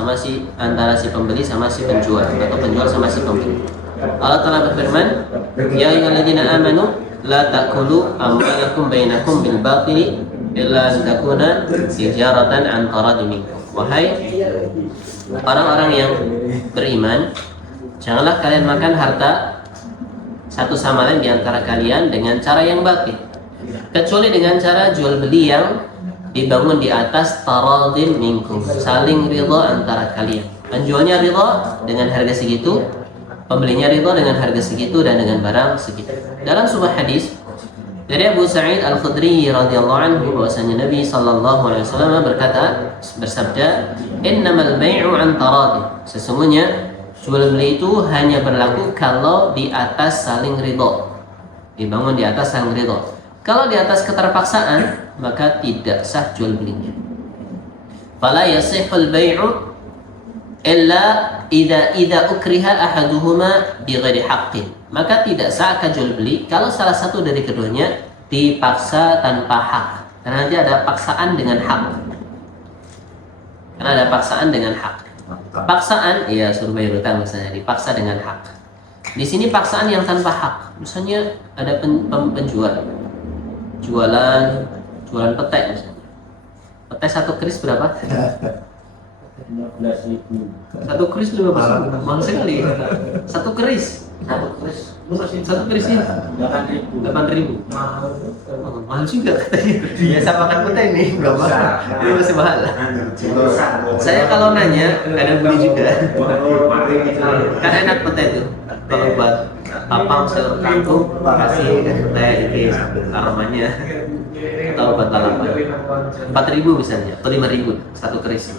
antara si pembeli sama si penjual, atau penjual sama si pembeli. Allah Ta'ala berfirman, ya ayyuhalladzina amanu la ta'kulu amwalakum bainakum bil batili illa an takuna tijaratan an taradin minkum. Wahai orang-orang yang beriman, janganlah kalian makan harta satu sama lain di antara kalian dengan cara yang batil, kecuali dengan cara jual beli yang dibangun di atas taradin minkum, saling ridha antara kalian. Penjualnya ridha dengan harga segitu, pembelinya ridha dengan harga segitu dan dengan barang segitu. Dalam sebuah hadis dari Abu Sa'id Al-Khudri radhiyallahu anhu, bahwasanya Nabi sallallahu alaihi wasallam bersabda, "Innamal bai'u an taradin." Sesungguhnya jual beli itu hanya berlaku kalau di atas saling ridha. Dibangun di atas saling ridha. Kalau di atas keterpaksaan, maka tidak sah jual belinya. Fala yasihul bai'u illa idza ukriha ahaduhuma bighairi haqqin. Maka tidak sah akad jual beli kalau salah satu dari keduanya dipaksa tanpa hak. Karena nanti ada paksaan dengan hak. Karena ada paksaan dengan hak. Paksaan, iya, suruh bayar utang misalnya, dipaksa dengan hak. Di sini paksaan yang tanpa hak. Misalnya ada penjual jualan pete misalnya. Pete satu keris berapa? 15.000. Satu keris 15.000, mahal sekali. Satu keris ini 8.000. Mahal juga katanya. Biasa makan pete ini nggak mahal. Ini masih mahal. Saya kalau nanya kadang beli juga. Kan enak pete itu. Kalau buat papang sayur kangkung kasih pete ini aromanya. Atau buat lalapan 4.000 misalnya atau 5.000 satu keris.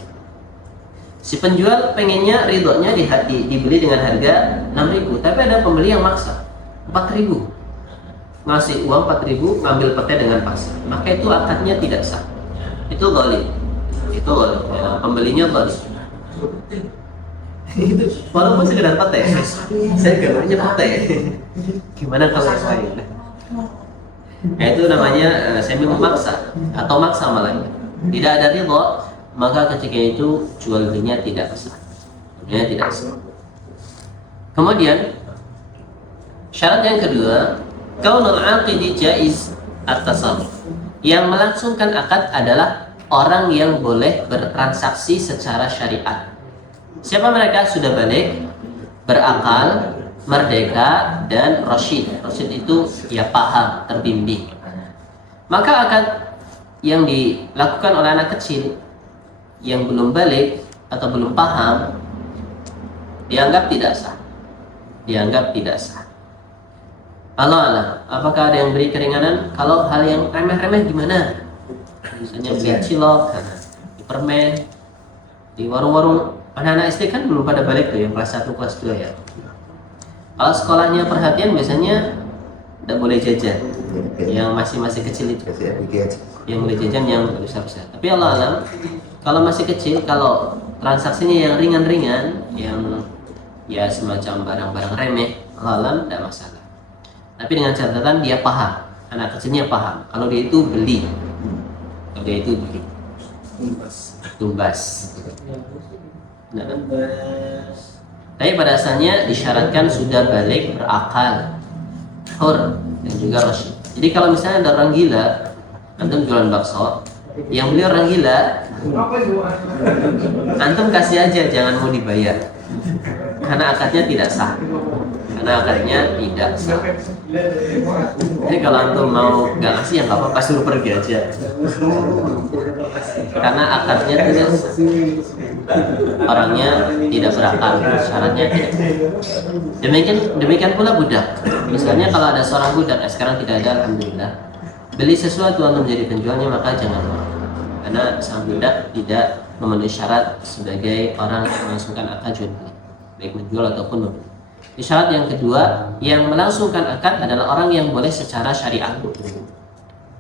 Si penjual pengennya ridhonya dibeli dengan harga 6.000, tapi ada pembeli yang maksa 4.000, ngasih uang 4.000 ngambil pete dengan paksa, maka itu akadnya tidak sah. Itu zalim. Ya, pembelinya zalim. Itu walaupun sekedar pete, saya gambarnya pete. Gimana kalau yang lain? Nah, itu namanya semi memaksa atau maksa malah. Tidak ada ridho, maka ketika itu jual belinya tidak sah. Kemudian syarat yang kedua, kaunul aqidi jaiz at-tasarruf. Yang melangsungkan akad adalah orang yang boleh bertransaksi secara syariat. Siapa mereka? Sudah balik, berakal, merdeka, dan rasyid. Rasyid itu ya paham, terbimbing. Maka akad yang dilakukan oleh anak kecil yang belum balik atau belum paham dianggap tidak sah. Allah alam, apakah ada yang beri keringanan? Kalau hal yang remeh-remeh gimana? Misalnya beli cilok, di permen, di warung-warung. Anak-anak SD kan belum pada balik tuh, yang kelas 1, kelas 2 ya. Kalau sekolahnya perhatian biasanya tidak boleh jajan. Yang masih kecil itu. Kasih FBG aja. Yang boleh jajan yang besar-besar. Tapi Allah alam, kalau masih kecil, kalau transaksinya yang ringan-ringan, yang ya semacam barang-barang remeh, Allah alam tidak masalah. Tapi dengan catatan dia paham, anak kecilnya paham. Kalau dia itu beli, tumbas. Nah, tapi pada asalnya disyaratkan sudah balik, berakal, hur, dan juga rasyid. Jadi kalau misalnya ada orang gila, antum jualan bakso, yang beli orang gila, antum kasih aja, jangan mau dibayar, karena akadnya tidak sah. Jadi kalau antum mau nggak kasih ya nggak apa-apa, suruh pergi aja, karena akadnya tidak sah. Orangnya tidak berakal, syaratnya tidak. Demikian pula budak. Misalnya kalau ada seorang budak, sekarang tidak ada, alhamdulillah, beli sesuatu untuk menjadi penjualnya, maka jangan mau, karena sang budak tidak memenuhi syarat sebagai orang yang melangsungkan akad jual beli, baik menjual ataupun membeli. Syarat yang kedua yang melangsungkan akad adalah orang yang boleh secara syariat,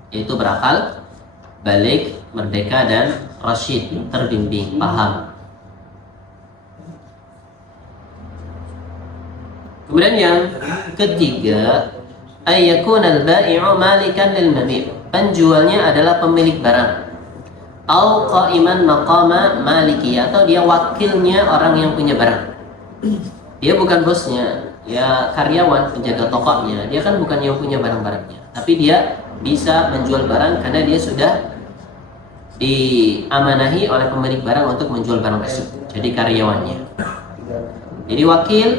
yaitu berakal, balik, merdeka, dan rasyid, terbimbing, paham. Kemudian yang ketiga, ayyakun al-bai'u malikan lil mabi', penjualnya adalah pemilik barang, au qa'iman maqama maliki, atau dia wakilnya orang yang punya barang. Dia bukan bosnya, ya karyawan, penjaga tokonya. Dia kan bukan yang punya barang-barangnya, tapi dia bisa menjual barang karena dia sudah diamanahi oleh pemilik barang untuk menjual barang tersebut. Jadi karyawannya. Jadi wakil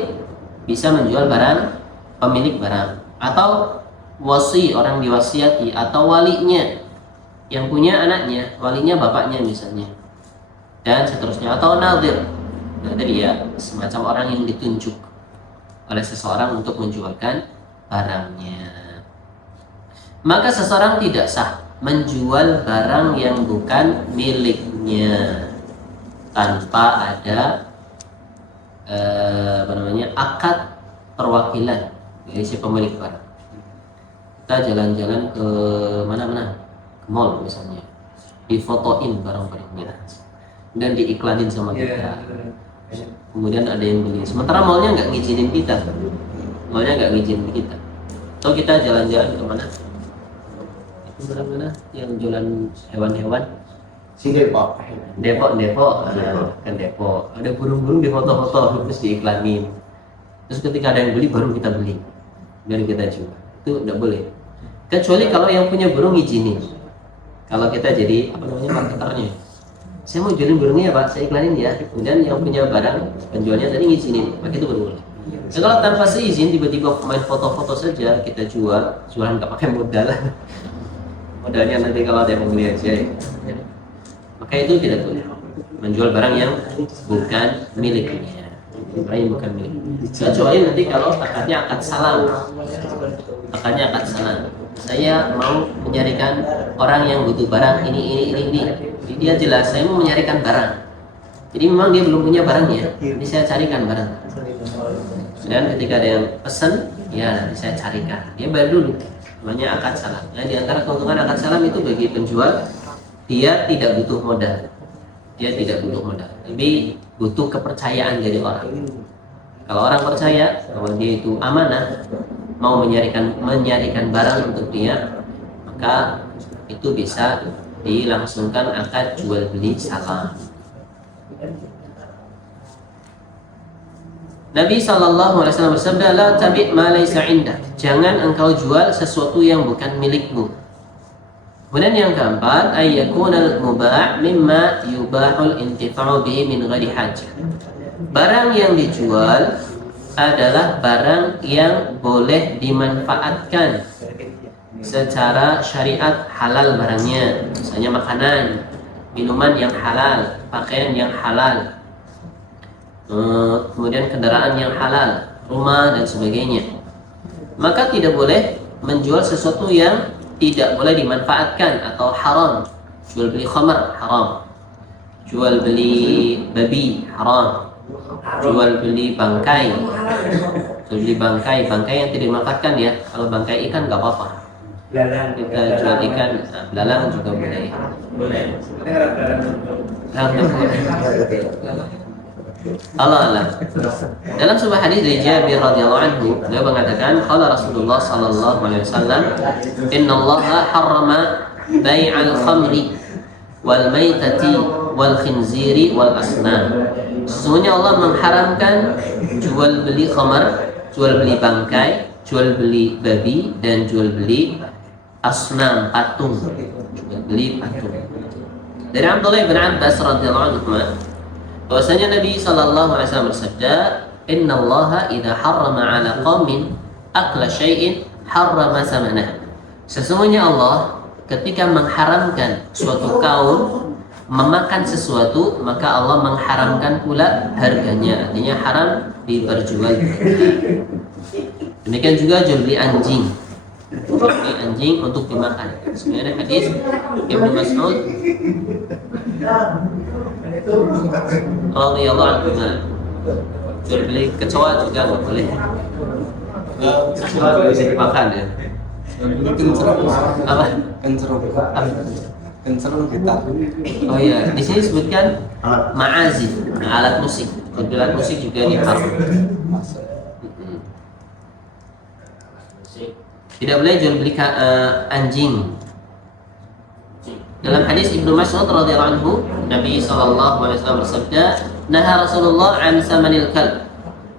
bisa menjual barang pemilik barang, atau wasi, orang diwasiati, atau walinya yang punya anaknya, walinya bapaknya misalnya, dan seterusnya, atau nadir. Nadir ya semacam orang yang ditunjuk oleh seseorang untuk menjualkan barangnya. Maka seseorang tidak sah menjual barang yang bukan miliknya tanpa ada akad perwakilan dari si pemilik barang. Kita jalan-jalan ke mana-mana, ke mall misalnya, difotoin barang-barangnya dan diiklanin sama kita. Kemudian ada yang beli, sementara mallnya nggak ngizinin kita, Atau kita jalan-jalan ke mana? Itu mana yang jualan hewan-hewan? Si Depok. Depok. Kan Depok. Ada burung-burung di foto-foto terus diiklanin. Terus ketika ada yang beli baru kita beli, baru kita jual. Itu tidak boleh. Kecuali kalau yang punya burung izinin. Kalau kita jadi marketernya. Saya mau jualin burungnya ya Pak, saya iklanin ya. Kemudian yang punya barang, penjualnya tadi ngizinin, maka itu baru boleh. Nah, kalau tanpa seizin tiba-tiba main foto-foto saja kita jualan nggak pakai modal. Modalnya nanti kalau ada yang membeli aja ya. Maka itu tidak boleh. Menjual barang yang bukan miliknya. Kecuali nanti kalau akadnya akad salam. Saya mau menyarikan orang yang butuh barang ini. Jadi dia jelas saya mau menyarikan barang. Jadi memang dia belum punya barangnya. Jadi saya carikan barang. Dan ketika ada yang pesan, ya nanti saya carikan. Dia bayar dulu. Namanya akad salam. Nah, di antara keuntungan akad salam itu bagi penjual, dia tidak butuh modal. Tapi butuh kepercayaan dari orang. Kalau orang percaya bahwa dia itu amanah, mau menyarikan barang untuk dia, maka itu bisa dilangsungkan akad jual beli salam. Nabi SAW bersabda, la tabi' ma laysa indak, jangan engkau jual sesuatu yang bukan milikmu. Kemudian yang keempat, ayyakunal mubah' mimma yubahul intifa'u bihi min ghairi hajah. Barang yang dijual adalah barang yang boleh dimanfaatkan secara syariat halal barangnya. Misalnya makanan, minuman yang halal, pakaian yang halal, kemudian kendaraan yang halal, rumah dan sebagainya. Maka tidak boleh menjual sesuatu yang tidak boleh dimanfaatkan atau haram. Jual beli khamar haram, jual beli babi haram, jual beli bangkai, Jual beli bangkai yang tidak dimanfaatkan ya. Kalau bangkai ikan nggak apa-apa. Kita jual ikan, belalang juga boleh. Allah Allah. Dalam sebuah hadis dari Jabir radhiyallahu anhu, beliau mengatakan, qala Rasulullah sallallahu alaihi wasallam, "Innallaha harrama bai'al khamri wal maitati wal khinziri wal asnam." Sesungguhnya Allah mengharamkan jual beli khamar, jual beli bangkai, jual beli babi, dan jual beli asnam, patung. Jual beli patung. Dari Abdullah bin Abbas radhiyallahu anhu bahwasanya Nabi sallallahu alaihi wasallam bersabda, "Innallaha idza harrama 'ala qaumin akla syai'in harrama samanah." Sesungguhnya Allah ketika mengharamkan suatu kaum memakan sesuatu, maka Allah mengharamkan pula harganya, artinya haram diperjualbelikan. Demikian juga jual beli anjing. Beli anjing untuk dimakan. Sebenarnya hadis Ibnu Mas'ud radhiyallahu anhu, jual beli kecoa juga nggak boleh. Kecoa bisa dimakan ya. Kencerok. Apa? Kencerok. Kencerok gitar. Oh iya, di sini disebutkan ma'azif, alat musik. Alat musik juga diharamkan. Tidak boleh jual beli anjing. Dalam hadis Ibnu Mas'ud radhiyallahu anhu, Nabi sallallahu alaihi wasallam bersabda, "Naha Rasulullah an samanil kalb."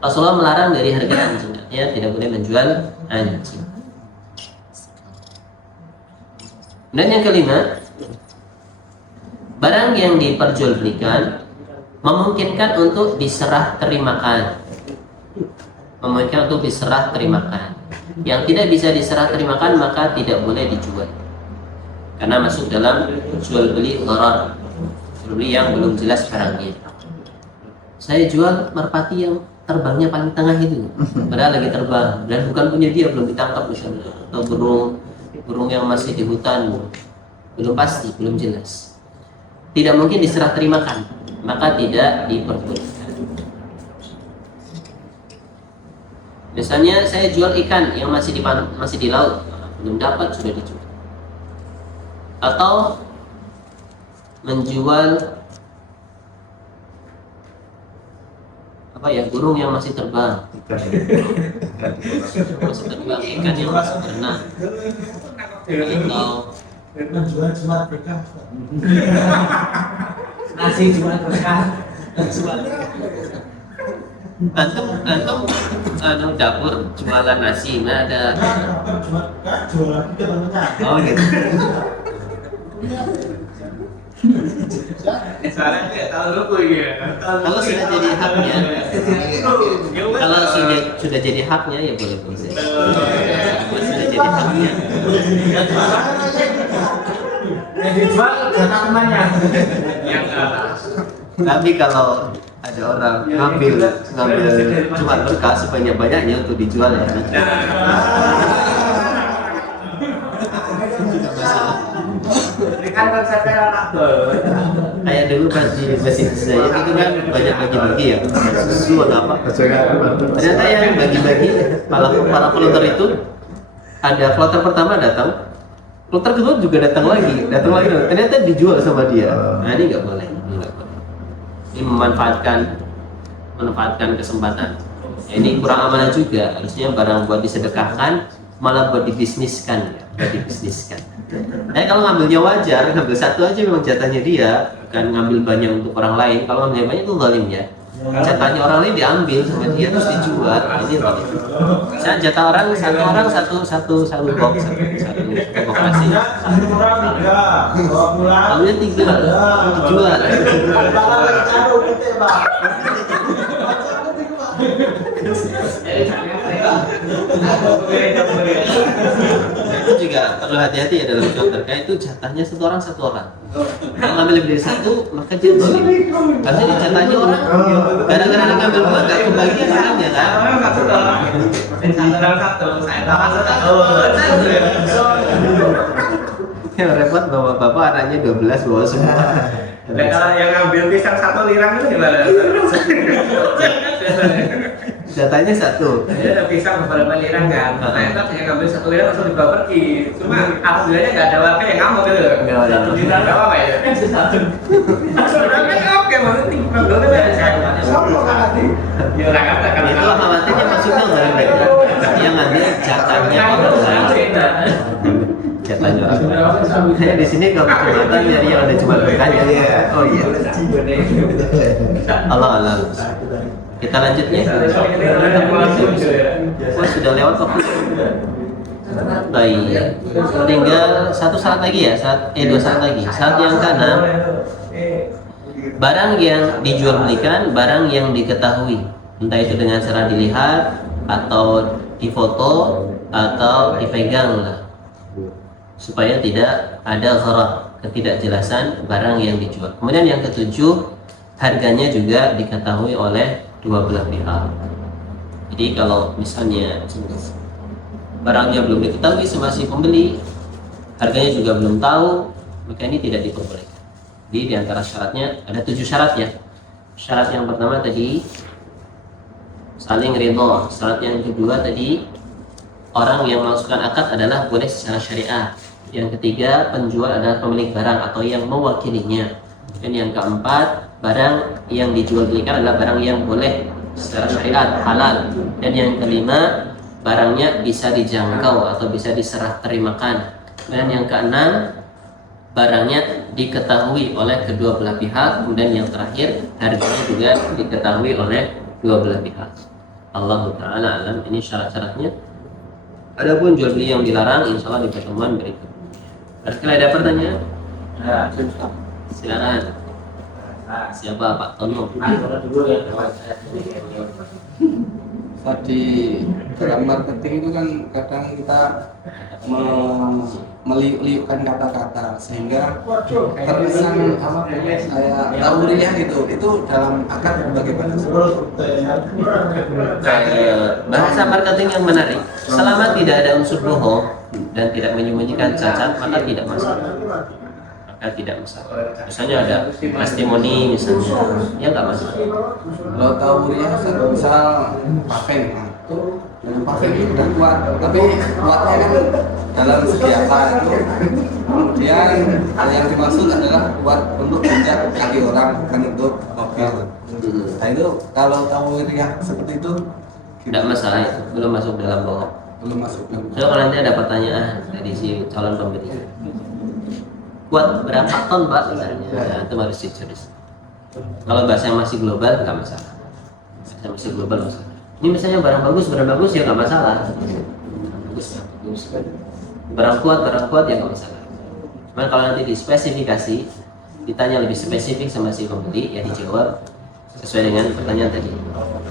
Rasulullah melarang dari harga anjing. Ya, tidak boleh menjual anjing. Dan yang kelima, barang yang diperjualbelikan memungkinkan untuk diserah terimakan. Memungkinkan untuk diserah terimakan. Yang tidak bisa diserah terimakan maka tidak boleh dijual. Karena masuk dalam jual beli gharar. Jual beli yang belum jelas barangnya. Saya jual merpati yang terbangnya paling tengah itu, padahal lagi terbang dan bukan punya dia, belum ditangkap misalnya, atau burung yang masih di hutan, belum pasti, belum jelas, tidak mungkin diserah terimakan, maka tidak diperbolehkan. Misalnya saya jual ikan yang masih di laut, belum dapat sudah dijual, atau menjual burung yang masih terbang, masih terbang, ikan yang masih berenang, atau nasi cuma berkah. antum dapur jualan nasi, nah ada oh gitu. Sekarang nggak tahu lu ya. Kalau sudah jadi haknya, kalau sudah jadi haknya ya boleh. Kalau sudah jadi haknya, yang dijual jatah temannya. Yang atas. tapi kalau ada orang ngambil cuma berkah sebanyak-banyaknya untuk dijual ya. Kan konsepnya anak tuh. Kayak dulu pas di mesin saya itu kan banyak bagi-bagi ya, susu atau apa. Ternyata yang bagi-bagi para kloter itu, ada kloter pertama datang, kloter kedua juga datang lagi. Ternyata dijual sama dia. Nah ini nggak boleh. Ini memanfaatkan kesempatan. Ya, ini kurang amanah juga. Harusnya barang buat disedekahkan, malah buat dibisniskan. Nah kalau ngambilnya wajar, ngambil satu aja memang jatahnya dia, bukan ngambil banyak untuk orang lain. Kalau ngambil banyak itu zalim ya. Jatahnya orang lain diambil sama dia terus dijual, ini zalim. Saya jatah orang satu box, satu nasi. Kalau 3 dijual. Itu juga perlu hati-hati ya dalam jual berkah, itu jatahnya satu orang. Kalau ngambil lebih dari satu maka dia zalim. Karena jatahnya orang gara-gara ngambil dua nggak kebagian orangnya kan. Yang repot bawa bapak anaknya 12 bawa semua. Nah, kalau yang ngambil pisang 1 lirang itu gimana? Jatahnya satu. Dia ada pisang beberapa lirang kan. Ternyata saya ngambil 1 lirang langsung dibawa pergi. Cuma alhamdulillahnya nggak ada warga yang ngamuk gitu. Nggak ada. 1 lirang nggak apa-apa ya. Sebenarnya oke, maksudnya tinggal dulu ya. Ya orang apa kan? Itu khawatirnya maksudnya nggak mereka yang ngambil jatahnya orang lain. Jatahnya orang lain. Kayak di sini kalau kesempatan nyari yang ada cuma berkanya. Oh iya. Allah Allah. Kita lanjut ya. Wah sudah lewat waktu. Baik. Tinggal satu syarat lagi ya. Dua syarat lagi. Syarat yang keenam. Barang yang dijual belikan, barang yang diketahui, entah itu dengan cara dilihat atau difoto atau dipegang lah, supaya tidak ada gharar, ketidakjelasan barang yang dijual. Kemudian yang ketujuh, harganya juga diketahui oleh dua belah pihak. Jadi kalau misalnya barangnya belum diketahui sama si pembeli, harganya juga belum tahu, maka ini tidak diperbolehkan. Jadi di antara syaratnya ada 7 syarat ya. Syarat yang pertama tadi saling ridho. Syarat yang kedua tadi orang yang melangsungkan akad adalah boleh secara syariah. Yang ketiga penjual adalah pemilik barang atau yang mewakilinya. Dan yang keempat barang yang dijual belikan adalah barang yang boleh secara syariat halal. Dan yang kelima barangnya bisa dijangkau atau bisa diserah terimakan. Dan yang keenam barangnya diketahui oleh kedua belah pihak. Kemudian yang terakhir harganya juga diketahui oleh dua belah pihak. Allah Ta'ala alam. Ini syarat-syaratnya. Adapun jual beli yang dilarang insya Allah di pertemuan berikut. Barangkali ada pertanyaan? Silakan. Siapa Pak Tono? Tadi dalam marketing itu kan kadang kita meliuk-liukkan kata-kata sehingga terkesan kayak tauriah gitu. Itu dalam akad bagaimana? Bahasa marketing yang menarik. Selama tidak ada unsur bohong dan tidak menyembunyikan cacat, maka tidak masalah. Tidak masalah. Misalnya ada testimoni misalnya, ya nggak masalah. Kalau tauriah misal paven, paven itu udah kuat, tapi kuatnya kan dalam segi apa itu. Kemudian yang dimaksud adalah kuat untuk injak kaki orang, bukan untuk mobil. Nah itu kalau tauriah seperti itu tidak masalah, itu belum masuk dalam bohong. belum masuk. So kalau nanti ada pertanyaan dari si calon pembeli, kuat berapa ton Pak misalnya, ya, itu harus jujur. Kalau bahasa yang masih global nggak masalah. Bahasa masih global masalah. Ini misalnya barang bagus ya nggak masalah. Bagus. Barang kuat ya nggak masalah. Cuman kalau nanti dispesifikasi, ditanya lebih spesifik sama si pembeli, ya dijawab sesuai dengan pertanyaan tadi.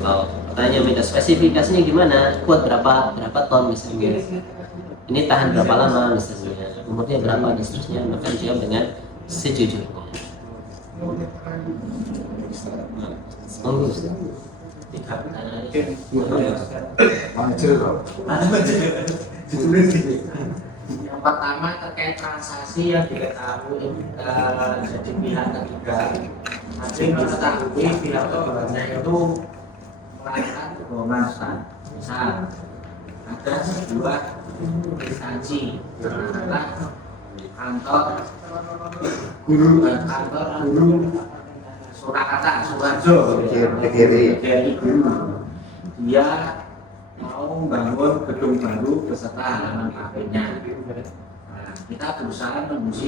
Kalau pertanyaan minta spesifikasinya gimana, kuat berapa ton misalnya. Ini tahan berapa lama misalnya, umurnya berapa dan seterusnya, maka dijawab dengan sejujurnya. Yang pertama terkait transaksi yang diketahui jadi pihak ketiga. Masih mengetahui pihak keduanya itu melakukan kebohongan. Misal ada sebuah instansi kantor Surakarta, Sukoharjo, DKI Guru. Dia mau membangun gedung baru beserta halaman kafenya. Nah, kita berusaha menembus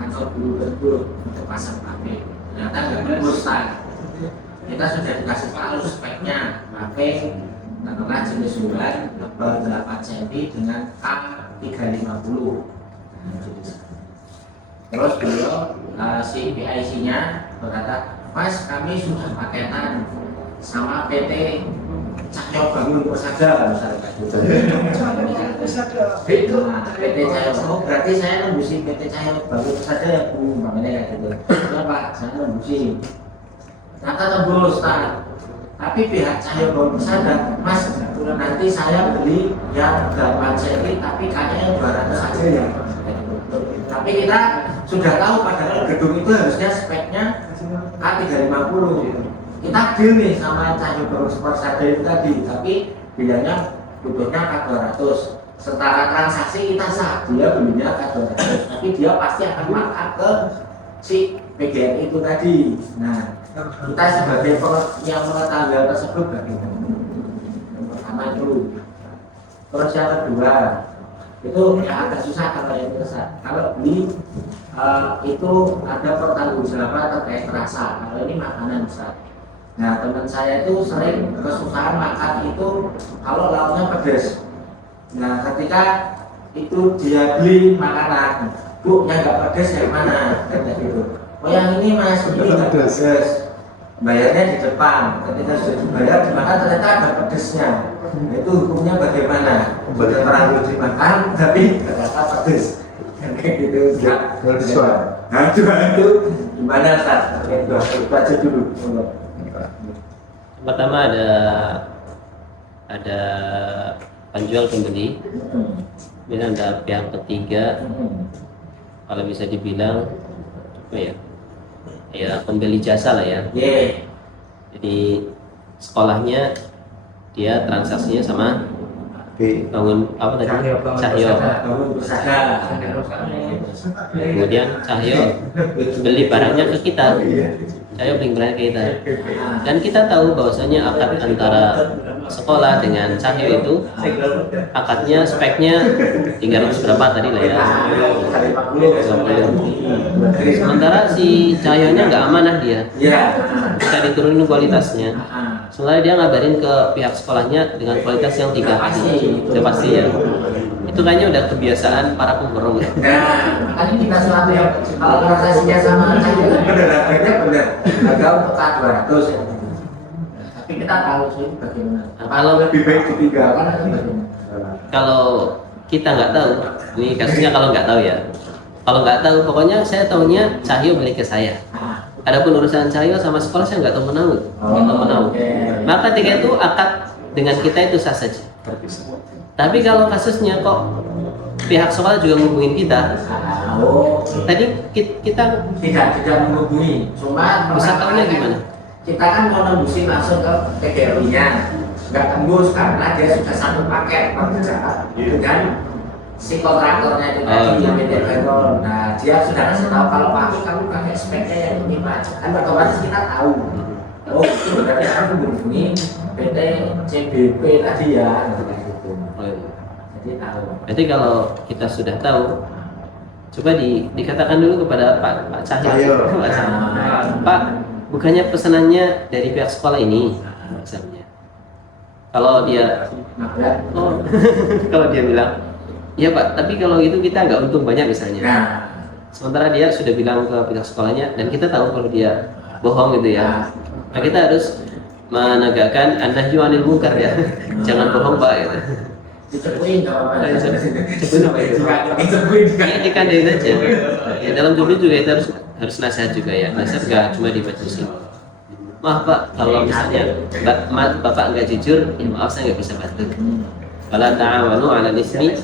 kantor guru tersebut untuk pasang kafe. Ternyata nggak tembus. Kita sudah dikasih tahu speknya kafe. Katakanlah jenis bulan tebal 8 cm dengan A350. Terus beliau si PIC-nya berkata, Mas kami sudah paketan sama PT Cahyo Bangun Persada misalnya gitu. PT Cahyo, oh berarti saya nembusi PT Cahyo Bangun Persada ya Bu, namanya kayak gitu. Ya Pak, saya nembusi. Ternyata tembus tapi pihak Cahyo Bangun Persada, Mas nanti saya beli yang 8 cm tapi kayaknya 200 saja ya. Tapi kita sudah tahu padahal gedung itu harusnya speknya K350. kita deal nih sama Cahyo Persada itu tadi, tapi bilangnya butuhnya K200. Setara transaksi kita sah, dia belinya K200, tapi dia pasti akan markup ke si PGN itu tadi. Nah, kita sebagai yang mengetahui hal tersebut bagaimana? Yang pertama itu. Terus yang kedua, itu ya agak susah kalau yang biasa. Kalau beli itu ada pertanggungjawaban terkait rasa. Kalau ini makanan besar. Nah, teman saya itu sering kesusahan makan itu kalau lauknya pedas. Nah, ketika itu dia beli makanan, Bu, yang nggak pedas yang mana? Kayak gitu. Oh, yang ini Mas, ini nggak pedas. Bayarnya di depan. Ketika sudah dibayar, dimakan ternyata ada pedesnya. Nah, itu hukumnya bagaimana? Sudah terlanjur dimakan, tapi ternyata pedas. Kayak gitu. Nah, itu gimana, Ustaz? Itu aja dulu. Pertama ada penjual pembeli, kemudian ada pihak ketiga, kalau bisa dibilang apa ya pembeli jasa lah ya. Jadi sekolahnya dia transaksinya sama bangun apa tadi Cahyo. Kemudian Cahyo beli barangnya ke kita. Cahyo beli barangnya ke kita. Dan kita tahu bahwasanya akad antara sekolah dengan Cahyo itu akadnya speknya 300 berapa tadi lah ya. Sementara si Cahyonya nggak amanah dia. Bisa diturunin kualitasnya. Setelah dia ngabarin ke pihak sekolahnya dengan kualitas yang 3 sudah pasti ya. Itu kayaknya udah kebiasaan para pemborong ya. Kan ini kita suatu yang kalau transaksinya sama Cahyo kan benar. Harga untuk K200 ya. Tapi kita tahu sih bagaimana. Kalau lebih baik ditinggalkan atau bagaimana? Kalau kita nggak tahu, ini kasusnya kalau nggak tahu ya. Kalau nggak tahu, pokoknya saya tahunya Cahyo beli ke saya. Adapun urusan Cahyo sama sekolah saya nggak tahu menahu. Maka ketika itu akad dengan kita itu sah saja. Tapi kalau kasusnya kok pihak sekolah juga menghubungin kita, tadi kita tidak menghubungi, cuma bisa tahunya gimana? Kita kan mau nembusin langsung ke TGRI-nya, nggak tembus karena dia sudah satu paket pekerjaan dengan si kontraktornya itu tadi yang payroll. Nah, dia sudah kasih tahu kalau Pak kamu pakai speknya yang ini Pak, kan otomatis kita tahu. Oh, itu berarti aku menghubungi PT CBP tadi ya. Jadi tahu. Berarti kalau kita sudah tahu, coba dikatakan dulu kepada Pak Cahyo. Pak, bukannya pesanannya dari pihak sekolah ini, misalnya. Kalau dia, kalau dia bilang, iya Pak, tapi kalau itu kita nggak untung banyak misalnya. Sementara dia sudah bilang ke pihak sekolahnya, dan kita tahu kalau dia bohong gitu ya. Nah, kita harus menegakkan an-nahyu 'anil munkar ya. Jangan bohong Pak gitu. Dicepuin nggak apa-apa. Cepuin apa itu? Ini dikandalin aja. Ya, dalam jumlah juga itu harus nasihat juga ya. Nasihat nggak cuma di majelis. Maaf Pak, kalau misalnya Bapak nggak jujur, ya maaf saya nggak bisa bantu. Wala ta'awanu 'alal ismi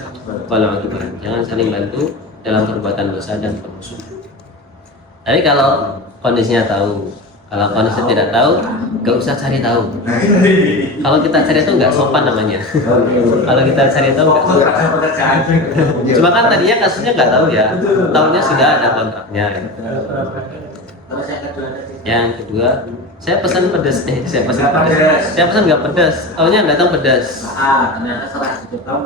wal 'udwan. Jangan saling bantu dalam perbuatan dosa dan permusuhan. Tapi kalau kondisinya tahu, kalau kondisinya tidak tahu, nggak usah cari tahu. Kalau kita cari tahu nggak sopan namanya. Kalau kita cari tahu nggak sopan. Cuma kan tadinya kasusnya nggak tahu ya, tahunya sudah ada kontraknya. Yang kedua, saya pesan pedas saya pesan nggak pedas, tahunya nggak tahu pedas. Ternyata setelah itu tahu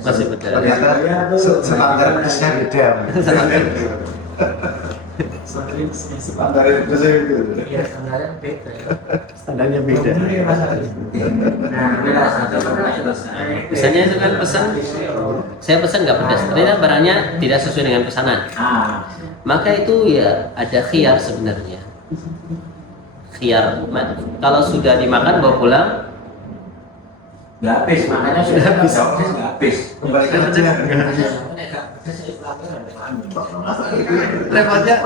Masih pedas. Ternyata standar pedasnya beda. Standar pedasnya itu. Iya, standarnya beda. Standarnya beda. Nah, beda saja. Misalnya itu kan pesan, saya pesan nggak pedas, ternyata barangnya tidak sesuai dengan pesanan. Maka itu ya ada khiyar sebenarnya. Khiyar, kalau sudah dimakan bawa pulang, nggak habis, makanya sudah habis, nggak habis. Kembalikan aja. repotnya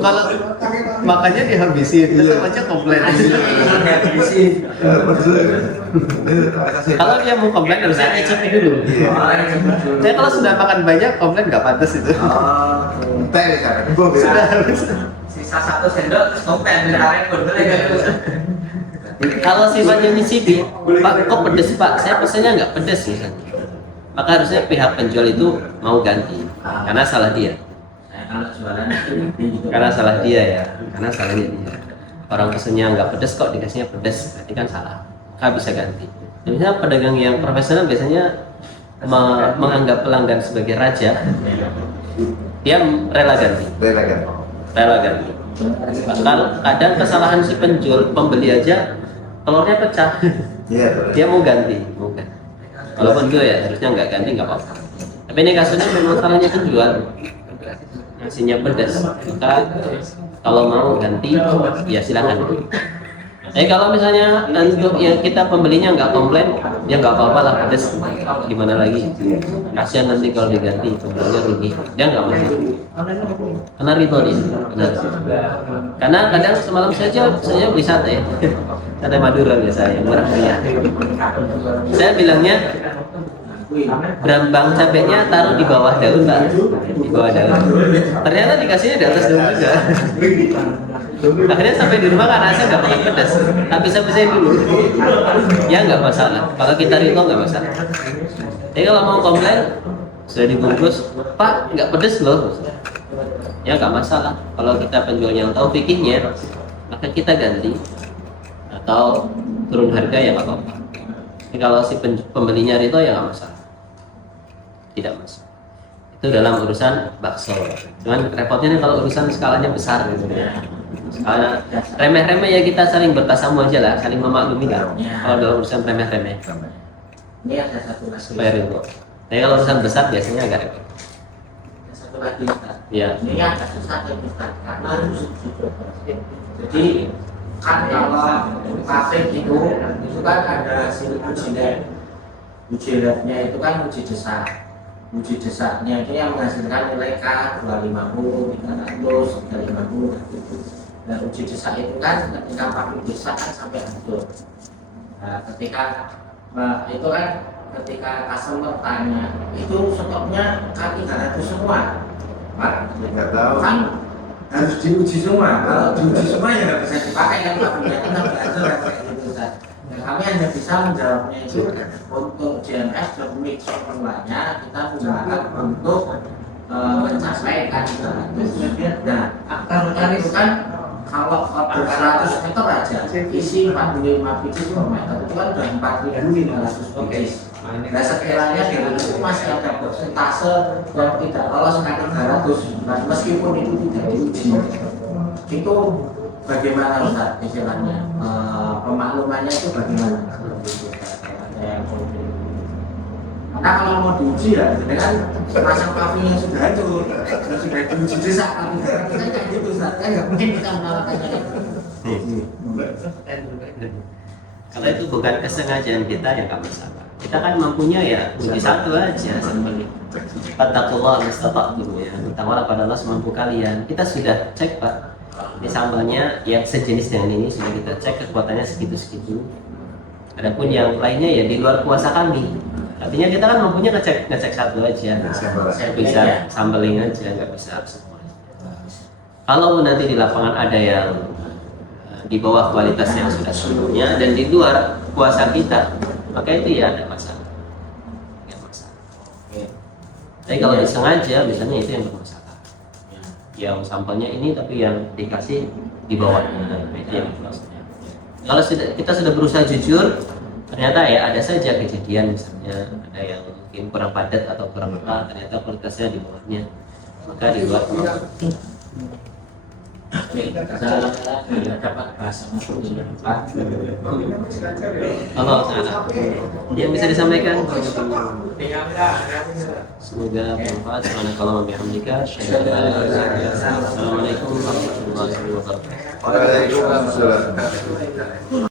kalau makanya dihabisin, tetap aja komplain. Kalau dia mau komplain harusnya ngecek dulu. Saya kalau sudah makan banyak komplain nggak pantas itu. Teh sekarang. Sudah sisa 1 sendok kompen dengan pun Kalau sifatnya nyicipi, Pak kok pedes Pak, saya pesannya nggak pedes misalnya, maka harusnya pihak penjual itu mau ganti karena salah dia. Kalau jualan itu Karena salah dia ya, karena salahnya dia. Orang pesennya nggak pedes kok dikasihnya pedes, berarti kan salah. Maka bisa ganti. Dan misalnya pedagang yang profesional biasanya menganggap pelanggan sebagai raja, dia rela ganti. Rela ganti. Bahkan kadang kesalahan si penjual, pembeli aja telurnya pecah, Iya. dia mau ganti. Walaupun itu ya harusnya nggak ganti nggak apa-apa. Tapi ini kasusnya memang salahnya penjual, nasinya pedas, maka kalau mau ganti ya silakan. Kalau misalnya untuk yang kita pembelinya nggak komplain, ya nggak apa-apa lah, pedas gimana lagi. Kasihan nanti kalau diganti pembelinya rugi, dia nggak mau. Karena ridho dia, benar. Karena kadang semalam saja saya beli sate, sate Madura biasa yang murah meriah. Saya bilangnya berambang cabenya taruh di bawah daun Pak, di bawah daun. Ternyata dikasihnya di atas daun juga. Akhirnya sampai di rumah kan saya nggak pakai pedas, tapi saya dulu. Ya nggak masalah, kalau kita ridho nggak masalah. Jadi kalau mau komplain sudah dibungkus, Pak nggak pedas loh. Ya nggak masalah. Kalau kita penjual yang tahu fikihnya, maka kita ganti atau turun harga ya nggak apa-apa. Jadi kalau si pembelinya ridho ya nggak masalah, tidak masalah. Itu dalam urusan bakso. Cuman repotnya nih kalau urusan skalanya besar gitu ya. Skala remeh-remeh ya kita saling bertasamu aja lah, saling memaklumi lah. Kalau dalam urusan remeh-remeh, ini ada satu lagi. supaya ridho. Tapi kalau urusan besar biasanya agak repot. Ada satu lagi Ustaz. Iya. Ini agak susah ya Ustaz, karena harus jujur. Jadi kan kalau kafe itu kan ada hasil uji lab. Uji labnya itu kan uji desak. Uji desaknya itu yang menghasilkan nilai K 250, 300, 350 gitu. Dan uji desak itu kan ketika pabrik desak kan sampai hancur. Nah, itu kan ketika customer tanya, itu stoknya K300 semua, Pak. Nggak tahu. Kan harus diuji semua. Kalau diuji semua ya nggak bisa dipakai kan pabriknya kan nggak belajar kayak gitu Ustaz. Dan kami hanya bisa menjawabnya itu untuk GMS dan mix formulanya kita gunakan untuk mencapai K300. Nah, akar itu kan kalau 100 meter aja isi 45 biji per meter itu kan udah 4.500 biji. Nah sekiranya dari itu masih ada persentase yang tidak lolos K300, nah, meskipun itu tidak diuji, itu bagaimana Ustaz istilahnya, pemaklumannya itu bagaimana? Karena kalau mau diuji ya, dengan pasang paving yang sudah hancur, yang sudah diuji desak, tapi kita kayak gitu Ustaz, kan nggak mungkin kita menawarkannya gitu. Kalau itu bukan kesengajaan kita ya nggak masalah. Kita kan mampunya ya uji satu aja sembeli. Fattaqullaha mastata'tum ya. Bertakwalah pada Allah semampu kalian. Kita sudah cek Pak. Ini sambalnya yang sejenis dengan ini sudah kita cek kekuatannya segitu-segitu. Adapun yang lainnya ya di luar kuasa kami. Artinya kita kan mampunya ngecek satu aja. Saya bisa sambeling aja, nggak bisa semua. Kalau nanti di lapangan ada yang di bawah kualitas yang sudah sebelumnya dan di luar kuasa kita, maka itu ya ada masalah. Nggak masalah. Tapi kalau disengaja, misalnya itu yang bermasalah. Yang sampelnya ini tapi yang dikasih di bawahnya, itu yang bermasalah. Kalau kita sudah berusaha jujur, ternyata ya ada saja kejadian, misalnya ada yang mungkin kurang padat atau kurang merata, ternyata kualitasnya di bawahnya, maka di luar Saya dapat bahasa Allah Ta'ala yang bisa disampaikan. Semoga bermanfaat. Subhanakallah wa bihamdika. Assalamualaikum warahmatullahi wabarakatuh. Waalaikumsalam.